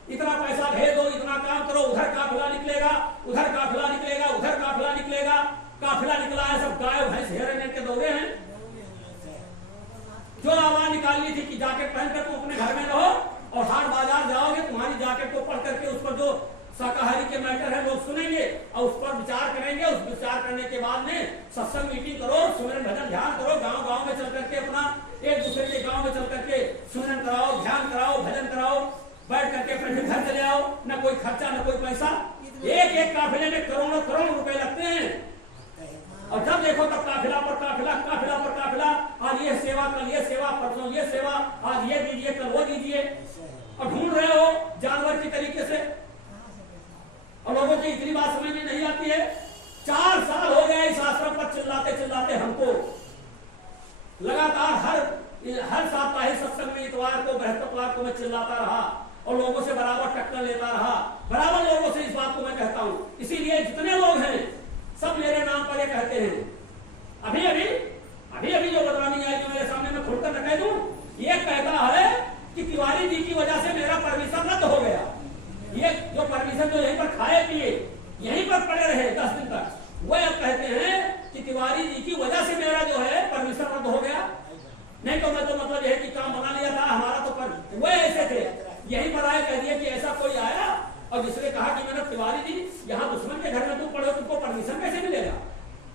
इतना पैसा भेज दो, इतना काम करो, उधर काफिला निकलेगा, उधर काफिला निकलेगा, उधर काफिला निकलेगा। काफिला निकला है, सब गाय भैंस हेरे के दौड़े हैं। जो आवाज निकालनी थी कि जैकेट पहनकर तुम अपने घर में रहो, और हाट बाजार जाओगे, तुम्हारी जैकेट को पढ़ करके उस पर जो शाकाहारी के मैटर है लोग सुनेंगे और उस पर विचार करेंगे। उस विचार करने के बाद में सत्संग मीटिंग करो, सुमिरन भजन ध्यान करो, गांव गांव में चल करके अपना एक दूसरे के गांव में चल करके सुमिरन कराओ, ध्यान कराओ, भजन कराओ, बैठ करके अपने घर चले आओ, न कोई खर्चा न कोई पैसा। एक काफिले में करोड़ों करोड़ रुपए लगते हैं, और जब देखो तब काफिला पर काफिला, काफिला पर काफिला, आज ये सेवा, कल ये सेवा, परसों ये सेवा, आज ये दीजिए कल वो दीजिए, और ढूंढ रहे हो जानवर की तरीके से। और लोगों की इतनी बात समझ में नहीं आती है। 4 साल हो गए इस आश्रम पर चिल्लाते चिल्लाते हमको, लगातार हर साप्ताहिक सत्संग में इतवार को बृहस्पतिवार को मैं चिल्लाता रहा और लोगों से बराबर टक्कर लेता रहा, बराबर लोगों से इस बात को मैं कहता हूं। इसीलिए जितने लोग हैं सब मेरे नाम पर ये कहते हैं। अभी अभी जो बदनामी आई जो मेरे सामने मैं खुलकर कह दूं, ये कहता है कि तिवारी जी की वजह से मेरा परमिशन रद्द हो गया। ये जो परमिशन जो यहीं पर खाए पिए यहीं पर पड़े रहे 10 दिन तक, वो अब कहते हैं कि तिवारी जी की वजह से मेरा जो है परमिशन रद्द हो गया। नहीं तो मैं तो मतलब यह कि काम बना लिया था हमारा, तो वो ऐसे थे यहीं पर आए कह दिए कि ऐसा कोई आया और जिसने कहा कि मैंने तिवारी जी यहाँ दुश्मन के घर में तुम पढ़ो, तुमको परमिशन कैसे मिलेगा।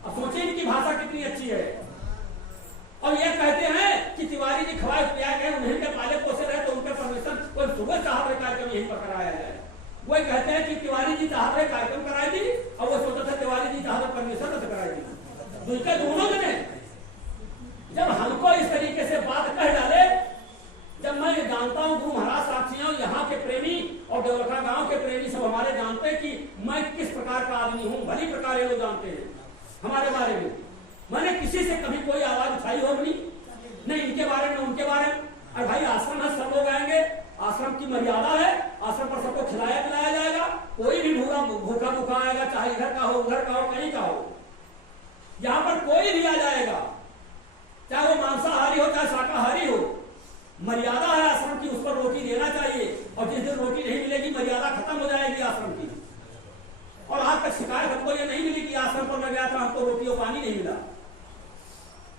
अब सोचिए इनकी भाषा कितनी अच्छी है। और ये कहते हैं कि तिवारी जी खवाए पिया गए, उन्हीं के पाले पोसे रहे तो उनके परमिशन कोई सुबह चाहत रहे कार्यक्रम यहीं पर कराया जाए। वो कहते हैं कि तिवारी जी चाहत रहे कार्यक्रम कराई दी और वो सोचता था तिवारी जी चाहत परमिशन रद्द कराई दी। दोनों ने जब हमको इस तरीके से बात कह डाले, जब मैं जानता हूँ गुरु महाराज साक्षियां यहाँ के प्रेमी और देवलखा गांव के प्रेमी सब हमारे जानते हैं कि मैं किस प्रकार का आदमी हूँ, भली प्रकार ये लोग जानते हैं हमारे बारे में। मैंने किसी से कभी कोई आवाज उठाई हो नहीं इनके बारे में उनके बारे में। अरे भाई आश्रम है, सब लोग आएंगे, आश्रम की मर्यादा है, आश्रम पर सबको खिलाया पिलाया जाएगा, कोई भी भूखा आएगा, चाहे इधर का हो उधर का हो कहीं का हो, यहाँ पर कोई भी आ जाएगा, चाहे वो मांसाहारी हो चाहे शाकाहारी हो। मर्यादा है आश्रम की, उस पर रोटी देना चाहिए और जिस दिन रोटी नहीं मिलेगी मर्यादा खत्म हो जाएगी आश्रम की। और आज तक शिकायत हमको ये नहीं मिली कि आश्रम पर मैं गया था हमको रोटी और पानी नहीं मिला।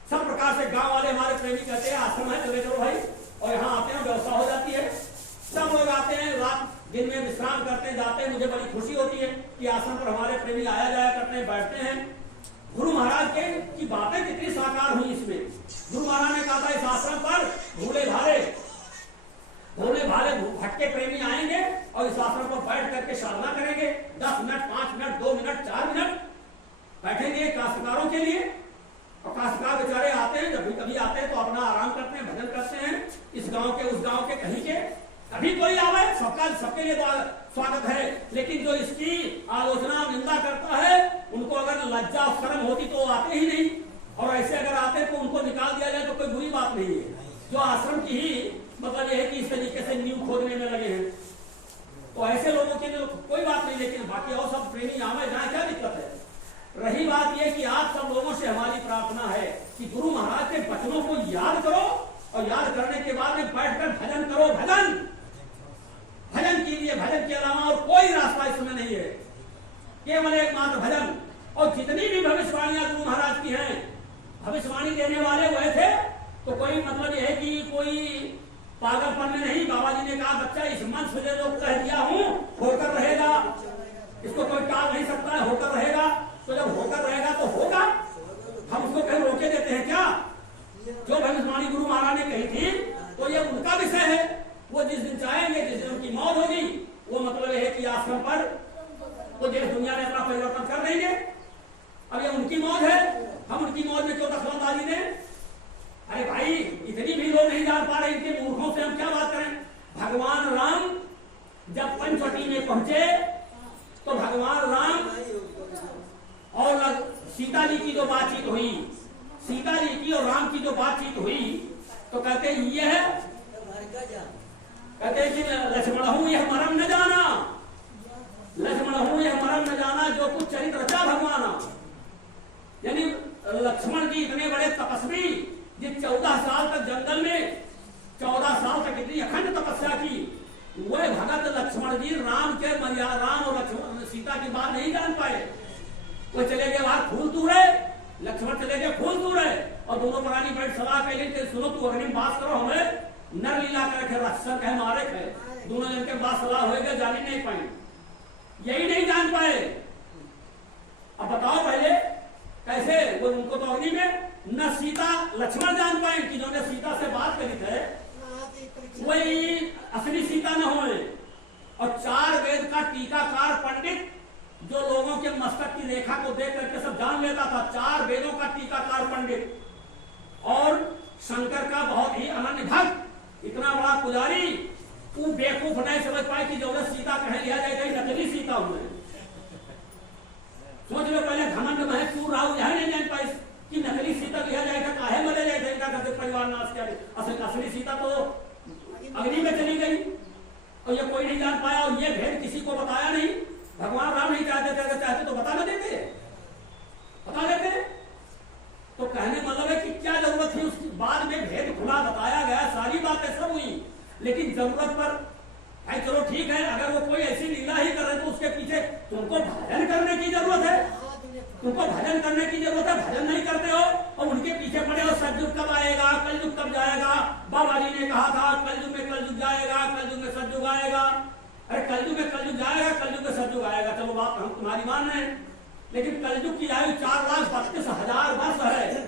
सब प्रकार से गांव वाले हमारे प्रेमी कहते हैं आश्रम है चले चलो भाई, और यहाँ आते हैं व्यवस्था हो जाती है, सब लोग आते हैं, रात दिन में विश्राम करते जाते हैं। मुझे बड़ी खुशी होती है कि आश्रम पर हमारे प्रेमी आया जाया करते हैं, बैठते हैं। गुरु महाराज के की बातें कितनी साकार हुई इसमें। गुरु महाराज ने कहा था इस आश्रम पर भूले भाले भटके प्रेमी आएंगे और इस आश्रम पर बैठ करके साधना करेंगे। 10 मिनट 5 मिनट 2 मिनट 4 मिनट बैठेंगे काश्तकारों के लिए। और काश्तकार बेचारे आते हैं, जब भी कभी आते हैं तो अपना आराम करते हैं, भजन करते हैं, इस गांव के उस गांव के कहीं के। कभी कोई आवे सबके लिए स्वागत है, लेकिन जो इसकी आलोचना निंदा करता है उनको अगर लज्जा और शर्म होती तो आते ही नहीं, और ऐसे अगर आते तो उनको निकाल दिया जाए तो कोई बुरी बात नहीं है। जो आश्रम की ही मतलब यह है कि इस तरीके से नींव खोदने में लगे हैं, तो ऐसे लोगों के लिए कोई बात नहीं, लेकिन बाकी और सब प्रेमी आवे जाए क्या दिक्कत है। रही बात यह कि आप सब लोगों से हमारी प्रार्थना है कि गुरु महाराज के वचनों को याद करो और याद करने के बाद में बैठकर भजन करो। भजन कीजिए, भजन के अलावा और कोई रास्ता इसमें नहीं है, केवल एकमात्र भजन। और जितनी भी भविष्यवाणियां गुरु महाराज की हैं, भविष्यवाणी देने वाले वह थे, तो कोई मतलब यह है कि कोई पागलपन में नहीं। बाबा जी ने कहा बच्चा इस मन से जो कह दिया हूं होकर रहेगा, इसको कोई टाल नहीं सकता है, होकर रहेगा। तो जब होकर रहेगा तो होगा, हम उसको कहीं रोके देते हैं क्या। जो भविष्यवाणी गुरु महाराज ने कही थी तो ये उनका विषय है, वो जिस दिन चाहेंगे, जिस दिन उनकी मौत होगी, वो मतलब है कि आश्रम पर तो देश दुनिया में अपना परिवर्तन कर देंगे। अब ये उनकी मौत है, हम उनकी मौत में क्यों दखलंदाजी दें। अरे भाई इतनी भी लोग नहीं जान पा रहे, इनके मूर्खों से हम क्या बात करें। भगवान राम जब पंचवटी में पहुंचे तो भगवान राम और सीता जी की जो बातचीत हुई, सीता जी की और राम की जो बातचीत हुई, तो कहते ये है, कहते हैं कि लक्ष्मण हूं यह मरम न जाना, लक्ष्मण हूं यह मरम न जाना, जो कुछ चरित्र रचा भगवाना। यानी लक्ष्मण जी इतने बड़े तपस्वी, जिस 14 साल तक जंगल में 14 साल तक इतनी अखंड तपस्या की, वह भगत लक्ष्मण जी राम और लक्ष्मण सीता की बात नहीं जान पाए। वो चले गए बाहर फूल तोड़े, लक्ष्मण चले गए फूल तोड़े, और दोनों प्राणी बैठ सलाह कह सुनो तू अग्नि बात करो, हमें नर लीला करके रक्षण कहे मारे थे। दोनों जन के बाद सलाह हो गए, जाने नहीं पाए, यही नहीं जान पाए। अब बताओ पहले कैसे वो उनको तो अग्नि में न सीता लक्ष्मण जान पाए कि जो सीता से बात करी थे वही असली सीता न होए। और 4 वेद का टीकाकार पंडित जो लोगों के मस्तक की रेखा को देख करके सब जान लेता था, 4 वेदों का टीकाकार पंडित और शंकर का बहुत ही अनन्य भक्त, इतना बड़ा पुजारी, वो बेवकूफ नहीं समझ पाए कि जो सीता कहे लिया जाएगा नकली सीता हुए। सोच लो पहले घमंड में चूर रहा यह नहीं जान पाए कि नकली सीता लिया जाएगा, काहे मरे जाएगा, इनका परिवार नाश किया। असली सीता तो अग्नि में चली गई और ये कोई नहीं जान पाया, और ये भेद किसी को बताया नहीं। भगवान राम नहीं चाहते तो बता ना देते, बता देते। तो कहने मतलब है कि क्या जरूरत थी, उसकी बाद में भेद खुला बताया गया, सारी बातें सब हुई, लेकिन जरूरत पर भाई चलो ठीक है, अगर वो कोई ऐसी लीला ही कर रहे तो उसके पीछे तुमको भजन करने की जरूरत है, तुमको भजन करने की जरूरत है। भजन नहीं करते हो और उनके पीछे पड़े हो, सतयुग कब आएगा, कलयुग कब जाएगा। बाबा जी ने कहा था कलयुग में कलयुग जाएगा, कलयुग में सतयुग आएगा। अरे कलयुग में कलयुग जाएगा, कलयुग में सतयुग आएगा, चलो बात हम तुम्हारी मान रहे हैं, लेकिन कलयुग की आयु 4,32,000 वर्ष है।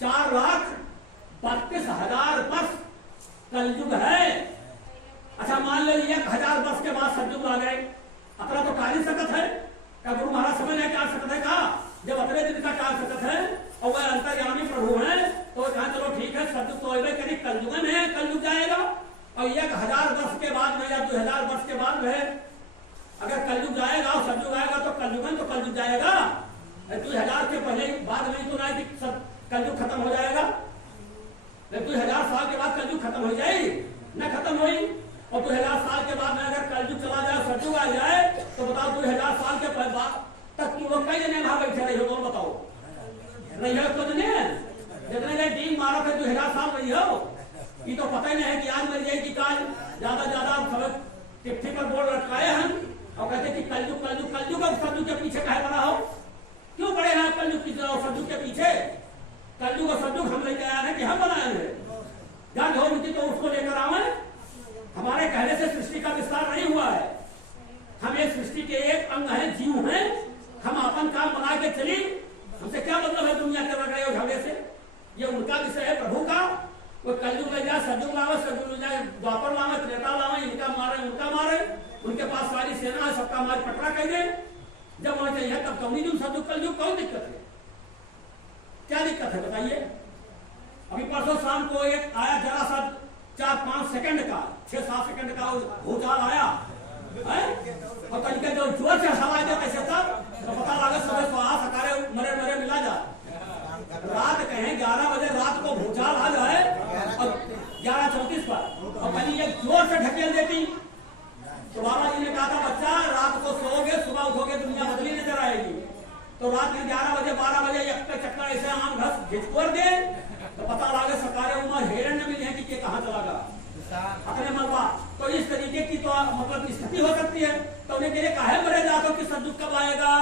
4,32,000 वर्ष कलयुग है। अच्छा मान लो 1,000 वर्ष के बाद सतयुग आ गए, अपना तो काली सकत है। क्या गुरु महाराज समझ रहे क्या सकत है? कहा जब अपने दिन का काल सकत है और वह अंतर्यामी प्रभु है, तो कहा चलो ठीक है, सतयुग तो कहीं कलयुग में है, कलयुग जाएगा। और 1,000 वर्ष के बाद में या 2,000 वर्ष के बाद में अगर कलयुग जाएगा और सतयुग आएगा तो कलयुग में तो कलयुग जाएगा। 2,000 के पहले बाद में तो ना कि सब कलयुग खत्म हो जाएगा, 2,000 साल के बाद कलयुग खत्म हो जाएगी, न खत्म हुई। और 2,000 साल के बाद में अगर कलयुग चला जाए, सतयुग आ जाए, तो बताओ 2,000 साल के बाद तक तुम लोग कई जने वहां बैठे रही हो, तो बताओ नहीं है तो जितने डीम मारा थे 2,000 साल रही हो, ये तो पता ही नहीं है कि आज मर जाएगी काल। ज्यादा ज्यादा सब चिट्ठी पर बोर्ड लटकाए हम और कहते कि कलयुग कलयुग कलयुग, अब सतयुग के पीछे काहे पड़ा हो, क्यों पड़े हैं कलयुग की और सतयुग के पीछे? कलयुग और सतयुग हम लेकर आए हैं कि हम बनाए हैं? जब हो उनकी तो उसको लेकर आवे, हमारे कहने से सृष्टि का विस्तार नहीं हुआ है। हम एक सृष्टि के एक अंग हैं, जीव हैं, हम अपन काम बना के चली, हमसे क्या मतलब है दुनिया के रगड़े और झगड़े से? ये उनका विषय है प्रभु का। वो कलयुग में जाए, सतयुग लावे, सतयुग में जाए द्वापर लावे, त्रेता लावे, इनका मारे उनका मारे, उनके पास सारी सेना है, सबका मार पटरा कह दे। जब वहां चाहिए तब कौन नहीं सतयुग कलयुग, कौन दिक्कत है? क्या दिक्कत है बताइए? अभी परसों शाम को एक आया जरा सा 4-5 सेकंड का, 6-7 सेकंड का भूचाल आया है? और कल के जो जोर से हवा दे कैसे था तो पता लगा सुबह सुहा सकारे मरे मरे मिला जा। रात कहें 11 बजे रात को भूचाल आ जाए और 11:34 पर और कहीं एक जोर से ढकेल देती तो बाबा जी ने कहा था बच्चा रात को सोओगे सुबह उठोगे दुनिया बदली नजर आएगी। तो रात में 11 बजे 12 बजे एक चक्कर ऐसे आम घस घिचकोर दे तो पता लगा सकारे उमर हेरन में मिले हैं कि कहाँ चला गया अपने मरवा। तो इस तरीके की तो मतलब स्थिति हो सकती है। तो उन्हें कहे काहे मरे जाते कि सतयुग कब आएगा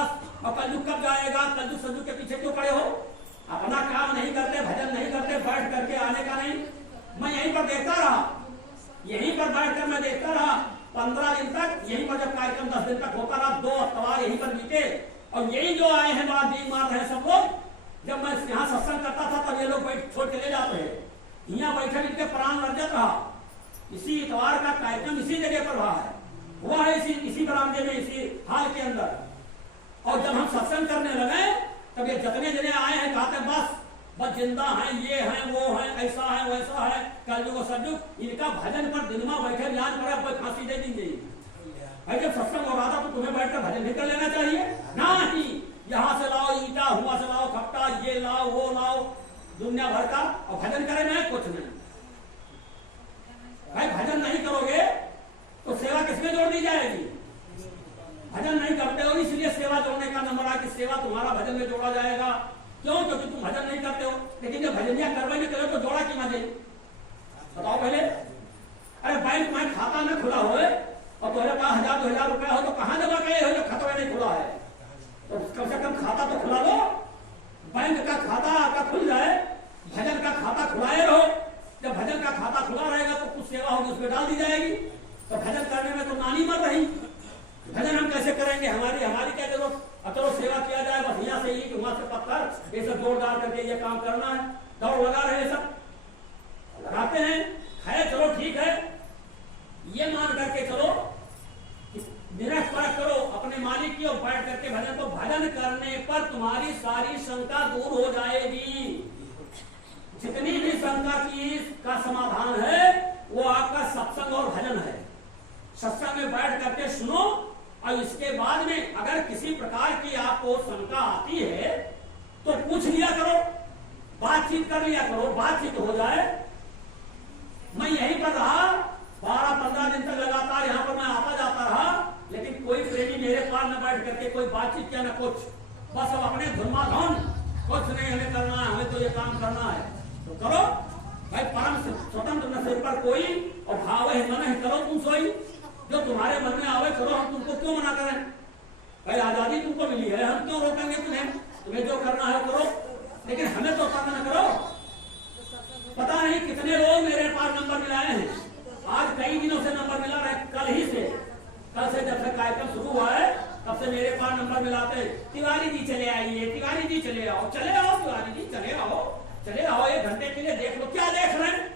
और कलयुग कब जाएगा, कलयुग सतयुग के पीछे क्यों पड़े हो? अपना काम नहीं करते, भजन नहीं करते, बैठ करके आने का नहीं। मैं यहीं पर देखता रहा, यहीं पर बैठ कर मैं देखता रहा 15 दिन तक, यहीं पर जब कार्यक्रम 10 दिन तक होता रहा, 2 अतवार यहीं पर बीते और यही जो आए हैं बात दी मार रहे सब लोग। जब मैं यहाँ सत्संग करता था तब ये लोग बैठ छोड़ के ले जाते हैं, यहाँ बैठे इनके प्राण रंजत रहा। इसी इतवार का कार्यक्रम इसी जगह पर रहा है, हुआ है इसी बरामदे में, इसी हाल के अंदर। और जब हम सत्संग करने लगे तब ये जितने जने आए हैं कहते बस जिंदा हैं, ये हैं वो हैं, ऐसा है वैसा है, कलयुग सतयुग, इनका भजन पर दिन में बैठे ध्यान पड़े कोई फांसी दे देंगे। भाई जब सत्संग हो रहा था तो तुम्हें बैठकर भजन भी कर लेना चाहिए ना ही यहाँ से लाओ ईटा, हुआ से लाओ खपटा, ये लाओ वो लाओ, दुनिया भर का और भजन करे नहीं कुछ नहीं। भाई भजन नहीं करोगे तो सेवा किसमें जोड़ दी जाएगी? भजन नहीं करते हो इसलिए सेवा जोड़ने का नंबर आ कि सेवा तुम्हारा भजन में जोड़ा जाएगा। क्यों? क्योंकि तुम भजन नहीं करते हो। लेकिन जब भजनिया करवाई में करो तो जोड़ा की मजे बताओ पहले। अरे बैंक में खाता न खुला हो और तुम्हारे पास 1,000-2,000 रुपया हो तो कहाँ जमा करे हो जब खाता नहीं खुला है? तो कम से कम खाता तो खुला लो। बैंक का खाता आपका खुल जाए, भजन का खाता खुलाए रहो। जब भजन का खाता खुला रहेगा तो कुछ सेवा होगी उसमें डाल दी जाएगी। तो भजन करने में तो नानी मर रही, भजन हम कैसे करेंगे? हमारी क्या जरूरत? चलो सेवा किया जाए बस, यहाँ से ईंट वहां से पत्थर ये सब जोड़ डाल करके ये काम करना है, दौड़ लगा रहे सब लगाते हैं। है चलो ठीक है, ये मान करके चलो निरस्पर्श करो अपने मालिक की और बैठ करके भजन। तो भजन करने पर तुम्हारी सारी शंका दूर हो जाएगी। जितनी भी शंका की का समाधान है वो आपका सत्संग और भजन है। सत्संग में बैठ करके सुनो और इसके बाद में अगर किसी प्रकार की आपको शंका आती है तो पूछ लिया करो, बातचीत कर लिया करो, बातचीत हो जाए। मैं यहीं पर रहा करके कोई बातचीत किया ना कुछ, बस अब अपने धुन कुछ नहीं हमें करना है, हमें तो ये काम करना है तो करो भाई। परम स्वतंत्र न सिर पर कोई, और भाव है मन है करो तुम सोई, जो तुम्हारे मन में आवे करो, हम तुमको क्यों मना करें भाई? आजादी तुमको मिली है, हम क्यों रोकेंगे तुम्हें? तुम्हें जो करना है करो, लेकिन हमें तो तंग न करो। पता नहीं कितने लोग मेरे पास नंबर मिलाए हैं, आज कई दिनों से नंबर मिला रहे, कल से जब से कार्यक्रम शुरू हुआ है तब से मेरे पास नंबर मिलाते, तिवारी जी चले आइए, तिवारी जी चले आओ तिवारी जी चले आओ 1 घंटे के लिए देख लो। क्या देख रहे हैं?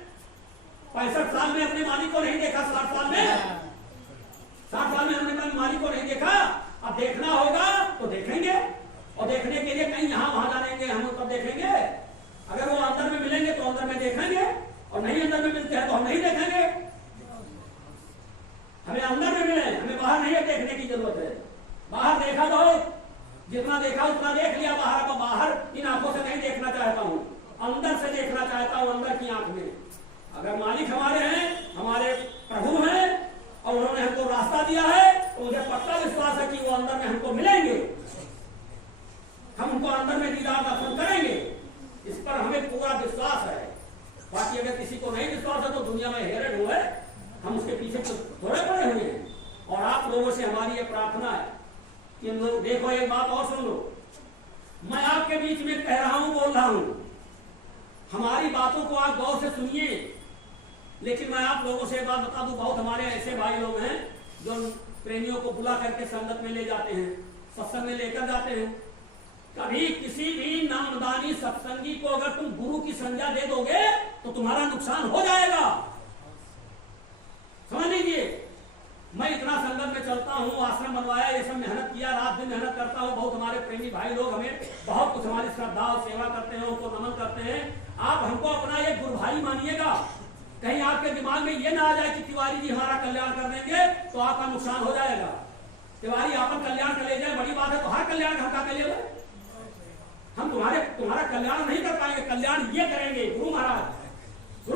65 साल में अपने मालिक को नहीं देखा, 60 साल में हमने अपने मालिक को नहीं देखा। अब देखना होगा तो देखेंगे, और देखने के लिए कहीं यहाँ वहां जानेंगे, हम तब देखेंगे। अगर वो अंदर में मिलेंगे तो अंदर में देखेंगे, और नहीं अंदर में मिलते हैं तो हम नहीं देखेंगे। हमें अंदर में मिले, हमें बाहर नहीं देखने की जरूरत है। बाहर देखा बहुत, जितना देखा उतना देख लिया, बाहर इन आंखों से नहीं देखना चाहता हूँ, अंदर से देखना चाहता हूँ, अंदर की आंख में। अगर मालिक हमारे हैं, हमारे प्रभु हैं, और उन्होंने हमको रास्ता दिया है, तो मुझे पक्का विश्वास है कि वो अंदर में हमको मिलेंगे, हम उनको अंदर में दीदार दर्शन करेंगे, इस पर हमें पूरा विश्वास है। बाकी अगर किसी को नहीं विश्वास है तो दुनिया में हेरड हुए, हम उसके पीछे तो थोड़े पड़े हुए हैं। और आप लोगों से हमारी ये प्रार्थना है कि लोग देखो, एक बात और सुन लो, मैं आपके बीच में कह रहा हूं, बोल रहा हूं, हमारी बातों को आप गौर से सुनिए। लेकिन मैं आप लोगों से एक बात बता दूं, बहुत हमारे ऐसे भाई लोग हैं जो प्रेमियों को बुला करके संगत में ले जाते हैं, सत्संग में लेकर जाते हैं। कभी किसी भी नामदानी सत्संगी को अगर तुम गुरु की संज्ञा दे दोगे तो तुम्हारा नुकसान हो जाएगा, समझ लीजिए। मैं इतना संगत में चलता हूँ, आश्रम बनवाया, ये सब मेहनत किया, रात दिन मेहनत करता हूँ। बहुत हमारे प्रेमी भाई लोग हमें बहुत कुछ हमारी श्रद्धा और सेवा करते हैं, उनको नमन करते हैं। आप हमको अपना एक गुरु भाई मानिएगा। कहीं आपके दिमाग में ये ना आ जाए कि तिवारी जी हमारा कल्याण कर देंगे तो आपका नुकसान हो जाएगा। तिवारी आपका कल्याण कर ले जाए बड़ी बात है, तो हर कल्याण हम क्या करिएगा? हम तुम्हारा कल्याण नहीं कर पाएंगे, कल्याण ये करेंगे गुरु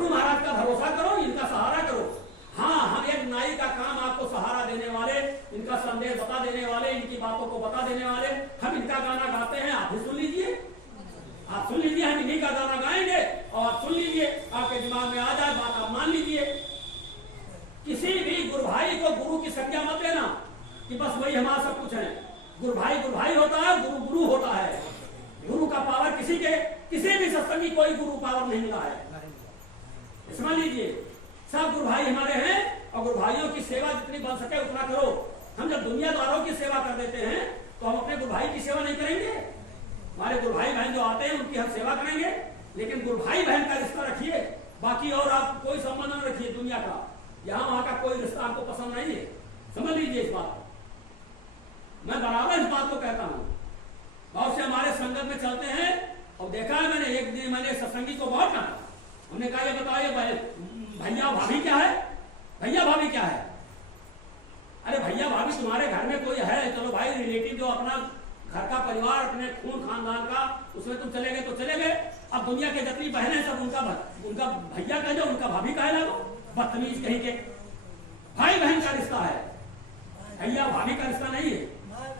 महाराज का भरोसा करो, इनका सहारा करो। हाँ, हम एक नाई का काम आपको सहारा देने वाले, इनका संदेश बता देने वाले, इनकी बातों को बता देने वाले, हम इनका गाना गाते हैं, आप भी सुन लीजिए, आप सुन लीजिए, हम इन्हीं का गाना गाएंगे और आप सुन लीजिए, आपके दिमाग में आ जाए बात, आप मान लीजिए। किसी भी गुरु भाई को गुरु की संज्ञा मत देना कि बस वही हमारा सब कुछ है। गुरु भाई होता है, गुरु होता है। गुरु का पावर किसी भी सत्संगी कोई गुरु पावर नहीं मिला है, समझ लीजिए। सब गुरु भाई हमारे हैं, और गुरु भाइयों की सेवा जितनी बन सके उतना करो। हम जब दुनियादारों की सेवा कर देते हैं तो हम अपने गुरु भाई की सेवा नहीं करेंगे। हमारे गुरु भाई बहन जो आते हैं उनकी हम सेवा करेंगे, लेकिन गुरु भाई बहन का रिश्ता रखिए, बाकी और आप कोई संबंध न रखिए दुनिया का। यहाँ वहां का कोई रिश्ता आपको पसंद नहीं है, समझ लीजिए इस बात को। मैं बराबर इस बात को कहता हूँ। बहुत से हमारे संगत में चलते हैं, और देखा है मैंने, एक दिन मैंने सत्संगी को बहुत कहा, हमने कहा ये बताइए भैया भाभी क्या है, भैया भाभी क्या है? अरे भैया भाभी तुम्हारे घर में कोई है, चलो भाई रिलेटिव जो अपना घर का परिवार, अपने खून खानदान का, उसमें तुम चले गए तो चले गए। अब दुनिया के जितनी बहनें सब उनका भैया कह दो, उनका भाभी कहे लगो, बदतमीज कहीं के। भाई बहन का रिश्ता है, भैया भाभी का रिश्ता नहीं है,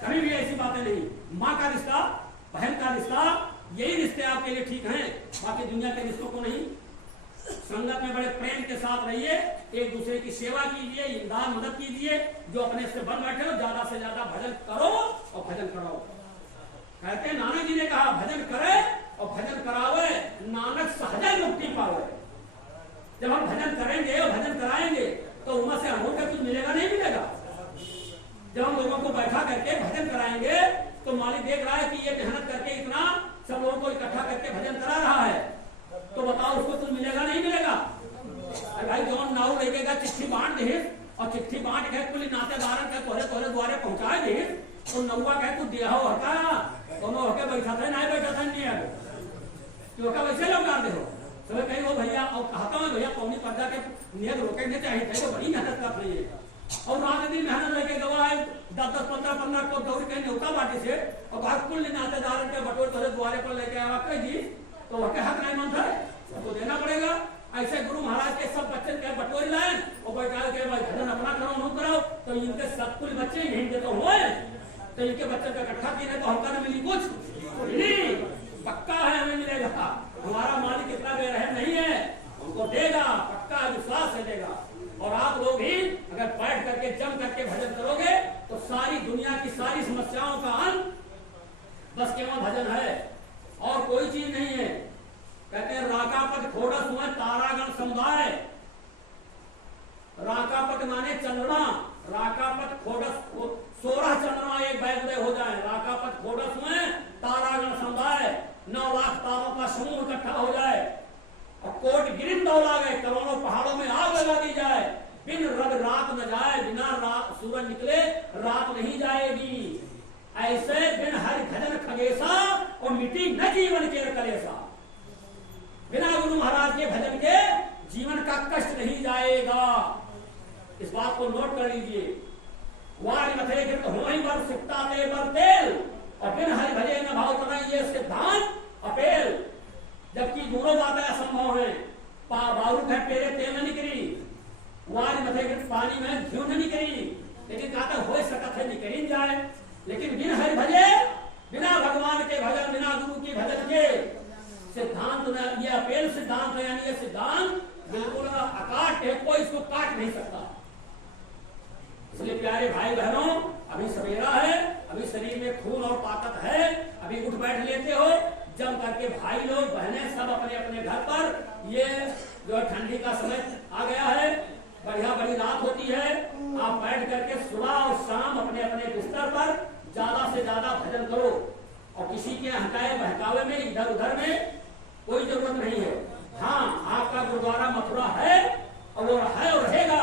कभी भी ऐसी बातें नहीं। माँ का रिश्ता, बहन का रिश्ता, यही रिश्ते आपके लिए ठीक हैं, बाकी दुनिया के रिश्तों को नहीं। संगत में बड़े प्रेम के साथ रहिए, एक दूसरे की सेवा कीजिए, इमदाद मदद कीजिए। जो अपने से बन बैठे हो ज्यादा से ज्यादा भजन करो और भजन कराओ। कहते हैं नानक जी ने कहा भजन करे और भजन करावे, नानक सहजन मुक्ति पावे। जब हम भजन करेंगे और भजन कराएंगे तो उम्र से अमूल का कुछ मिलेगा नहीं मिलेगा। जब हम लोगों को बैठा करके भजन कराएंगे तो मालिक देख रहा है कि ये मेहनत करके इतना सब लोगों को इकट्ठा करके भजन करा रहा है, तो बताओ उसको कुछ मिलेगा नहीं मिलेगा? अरे भाई जौन नाव लेके चिट्ठी बांट दे, और चिट्ठी बांट के कुल नातेदारन के तोरे द्वारे पहुंचाए दे, तो नौवा कहे तू देहा हटा, दोनों होके बैठा था नहीं बैठा था नहीं है, क्यों का वैसे लोग डाल दे हो सब कहीं वो भैया। और कहता हूँ भैया पौनी पर्दा के नियत रोकेंगे चाहिए थे, तो बड़ी मेहनत कर रही है, और रात दिन मेहनत लेके गवा है 10-15 को दौड़ के न्योता बाटी से, और बात कुल नातेदारन के बटोर तोरे द्वारे पर लेके आवा कह दी, तो वह हक नहीं मन था, सबको देना पड़ेगा। ऐसे गुरु महाराज के सब बच्चे के बटोरी लाए और बैठा के भाई भजन अपना करो न कराओ, तो इनके सब कुल बच्चे यहीं के तो हुए, तो इनके बच्चों का इकट्ठा किए तो हमका न मिली कुछ नहीं, पक्का है हमें मिलेगा। हमारा मालिक इतना बेरहम नहीं है, हमको देगा, पक्का विश्वास से देगा। और आप लोग भी अगर बैठ करके जम करके भजन करोगे तो सारी दुनिया की सारी समस्याओं का अंत बस केवल भजन है और कोई चीज नहीं है। कहते हैं राकापट खोड़स हुए तारागण समुदाय। राकापट माने चंद्रमा, राकापट खोड़स 16 चंद्रमा एक बैग उदय हो जाए। राकापट खोड़स हुए तारागण समुदाय, 9 लाख तारों का समूह इकट्ठा हो जाए और कोट गिरिन दौड़ा गए, करोड़ों पहाड़ों में आग लगा दी जाए, बिन रब रात न जाए, बिना रात सूरज निकले रात नहीं जाएगी। ऐसे बिन हरि भजन खगेसा और मिट्टी न जीवन के कलेसा। बिना गुरु महाराज के भजन के जीवन का कष्ट नहीं जाएगा। इस बात को नोट कर लीजिए। वार मथे गिरत होई बर सिकता ते बर तेल और बिन हरि भजे न भाव तना, ये सिद्धांत अपेल। जबकि दोनों बातें असंभव है। बारूद है पेरे तेल न निकली, वार मथे गिरत पानी में घी न निकली, लेकिन कहता हो सकत है निकली जाए। लेकिन बिन हरि भजे, बिना भगवान के भजन, बिना गुरु के भजन के सिद्धांत ये अपेल सिद्धांत है, यानी ये सिद्धांत बिल्कुल अकाट है, कोई इसको काट नहीं सकता। इसलिए प्यारे भाई बहनों, अभी सवेरा है, अभी शरीर में खून और ताकत है, अभी उठ बैठ लेते हो जम करके भाई लोग बहनें सब अपने अपने घर पर। ये जो ठंडी का समय आ गया है, बढ़िया बड़ी रात होती है, आप बैठ करके सुबह और शाम अपने अपने बिस्तर पर ज्यादा से ज्यादा भजन करो और किसी के हटाए बहकावे में इधर उधर में कोई जरूरत नहीं है। हाँ, आपका गुरुद्वारा मथुरा है और वो है और रहेगा,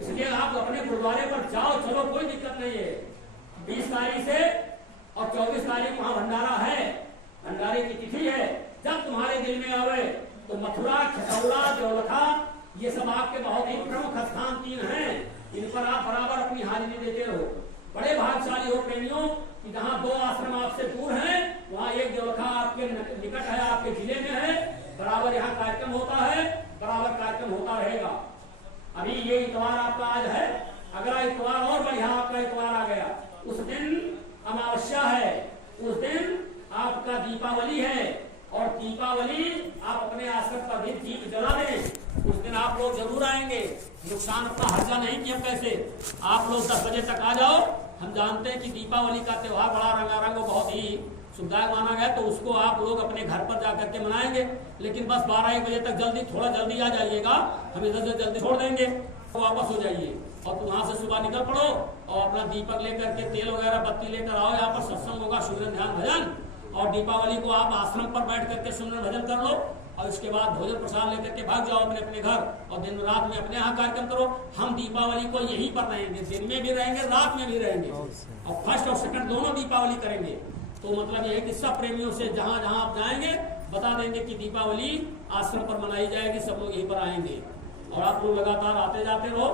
इसलिए आप अपने गुरुद्वारे पर जाओ, चलो, कोई दिक्कत नहीं है। 20 तारीख से और 24 तारीख वहां भंडारा है, भंडारे की तिथि है। जब तुम्हारे दिल में आवे तो मथुरा, खटौला, देवलखा, ये सब आपके बहुत ही प्रमुख स्थान 3 हैं, इन पर आप बराबर अपनी हाजिरी देते रहो। बड़े भाग्यशाली हो प्रेमियों कि जहाँ 2 आश्रम आपसे दूर हैं, वहाँ एक देवलखा आपके निकट है, आपके जिले में है, बराबर यहाँ कार्यक्रम होता है, बराबर कार्यक्रम होता रहेगा। अभी ये इतवार आपका आज है, अगला इतवार और बढ़िया आपका इतवार आ गया, उस दिन अमावस्या है, उस दिन आपका दीपावली है और दीपावली आप अपने आश्रम पर भी दीप जला दें। उस दिन आप लोग जरूर आएंगे, नुकसान अपना हर्जा नहीं किया। कैसे आप लोग 10 बजे तक आ जाओ। हम जानते हैं कि दीपावली का त्योहार बड़ा रंगारंग और बहुत ही सुखदायक माना गया, तो उसको आप लोग अपने घर पर जाकर के मनाएंगे। लेकिन बस 12-1 बजे तक जल्दी, थोड़ा जल्दी आ जाइएगा, हम इधर से जल्दी छोड़ देंगे तो वापस हो जाइए। और तुम वहां से सुबह निकल पड़ो और अपना दीपक लेकर के, तेल वगैरह बत्ती लेकर आओ। यहाँ पर सत्संग होगा, सुमिरन ध्यान भजन, और दीपावली को आप आश्रम पर बैठ करके सुमिरन भजन कर लो और इसके बाद भोजन प्रसाद लेकर के भाग जाओ अपने अपने घर और दिन रात में अपने यहाँ कार्यक्रम करो। हम दीपावली को यहीं पर रहेंगे, दिन में भी रहेंगे, रात में भी रहेंगे और फर्स्ट और सेकंड दोनों दीपावली करेंगे। तो मतलब ये है कि सब प्रेमियों से जहाँ जहाँ आप जाएंगे बता देंगे कि दीपावली आश्रम पर मनाई जाएगी, सब लोग यहीं पर आएंगे। और आप लोग लगातार आते जाते रहो,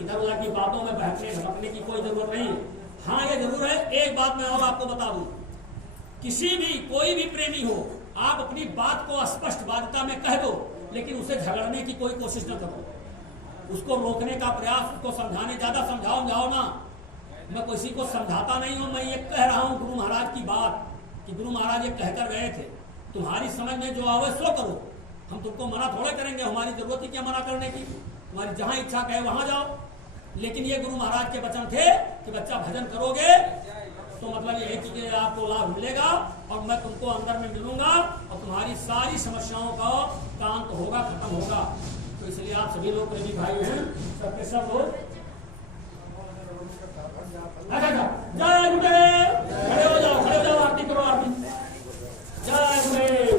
इधर उधर की बातों में बहकने भटकने की कोई जरूरत नहीं। हाँ, ये जरूर है, एक बात मैं और आपको बता दूं, किसी भी कोई भी प्रेमी हो, आप अपनी बात को स्पष्ट बाध्यता में कह दो, लेकिन उसे झगड़ने की कोई कोशिश न करो, उसको रोकने का प्रयास, उसको समझाने, ज्यादा समझाओ ना। मैं किसी को समझाता नहीं हूं, मैं ये कह रहा हूं गुरु महाराज की बात कि गुरु महाराज ये कहकर गए थे, तुम्हारी समझ में जो आवे सो करो। हम तुमको मना थोड़े करेंगे, हमारी जरूरत ही क्या मना करने की, तुम्हारी जहां इच्छा कहे वहां जाओ। लेकिन ये गुरु महाराज के वचन थे कि बच्चा भजन करोगे तो मतलब ये है कि आपको लाभ मिलेगा और मैं तुमको अंदर में मिलूंगा और तुम्हारी सारी समस्याओं का अंत होगा, खत्म होगा। तो इसलिए आप सभी लोग प्रेमी भाई हैं, सबके सब लोग जय गुरुदेव, खड़े हो जाओ, आरती करो, आरती। जय गुरुदेव,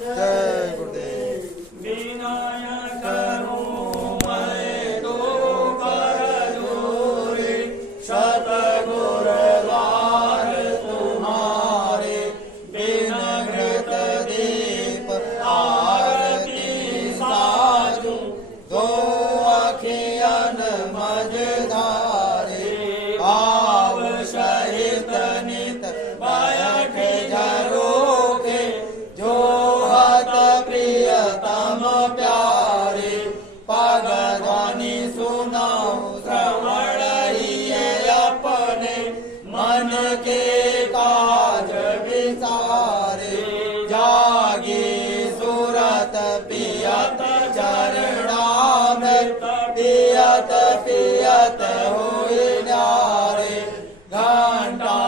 जय गुरुदेव। विनायक भाव सहित नित खात पियत हुई न्यारे घंटा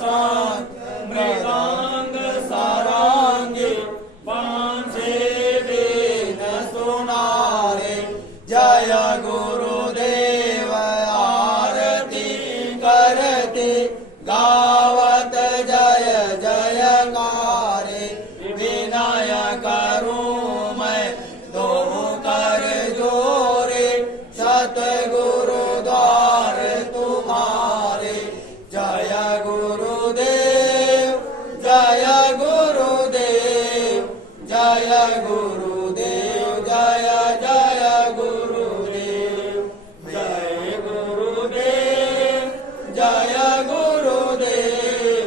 शंख मृदंग सारंगी बांसे बीन सुनारे जय गुरुदेव आरती करती गावत जय जयकारे विनय करूं मैं दो कर जोरे सतगुरु द्वार तुम्हारे जय गुरुदेव जय गुरुदेव जय गुरुदेव जय जय गुरुदेव जय गुरुदेव जय गुरुदेव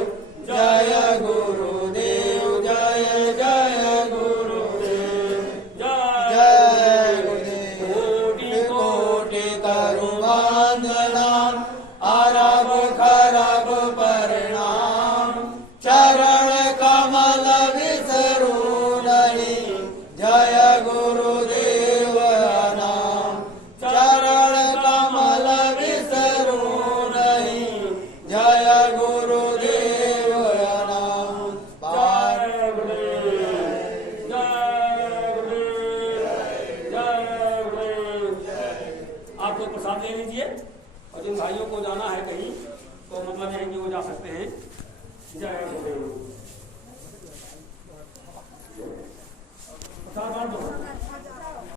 जय गुरुदेव जय जय गुरुदेव जय गुरुदेव कोटि कोटि करु वंदना अरब खरब प्रणाम चरण कमल विसरू नहीं जय गुरुदेव नाम चरण कमल विसरू नहीं जय गुरुदेव नाम जय गुरुदेव जय गुरुदेव जय गुरुदेव। आप लोग प्रसाद ले लीजिए और जिन भाइयों को जाना है कहीं तो मतलब है कि वो जा सकते हैं। जय गुरुदेव।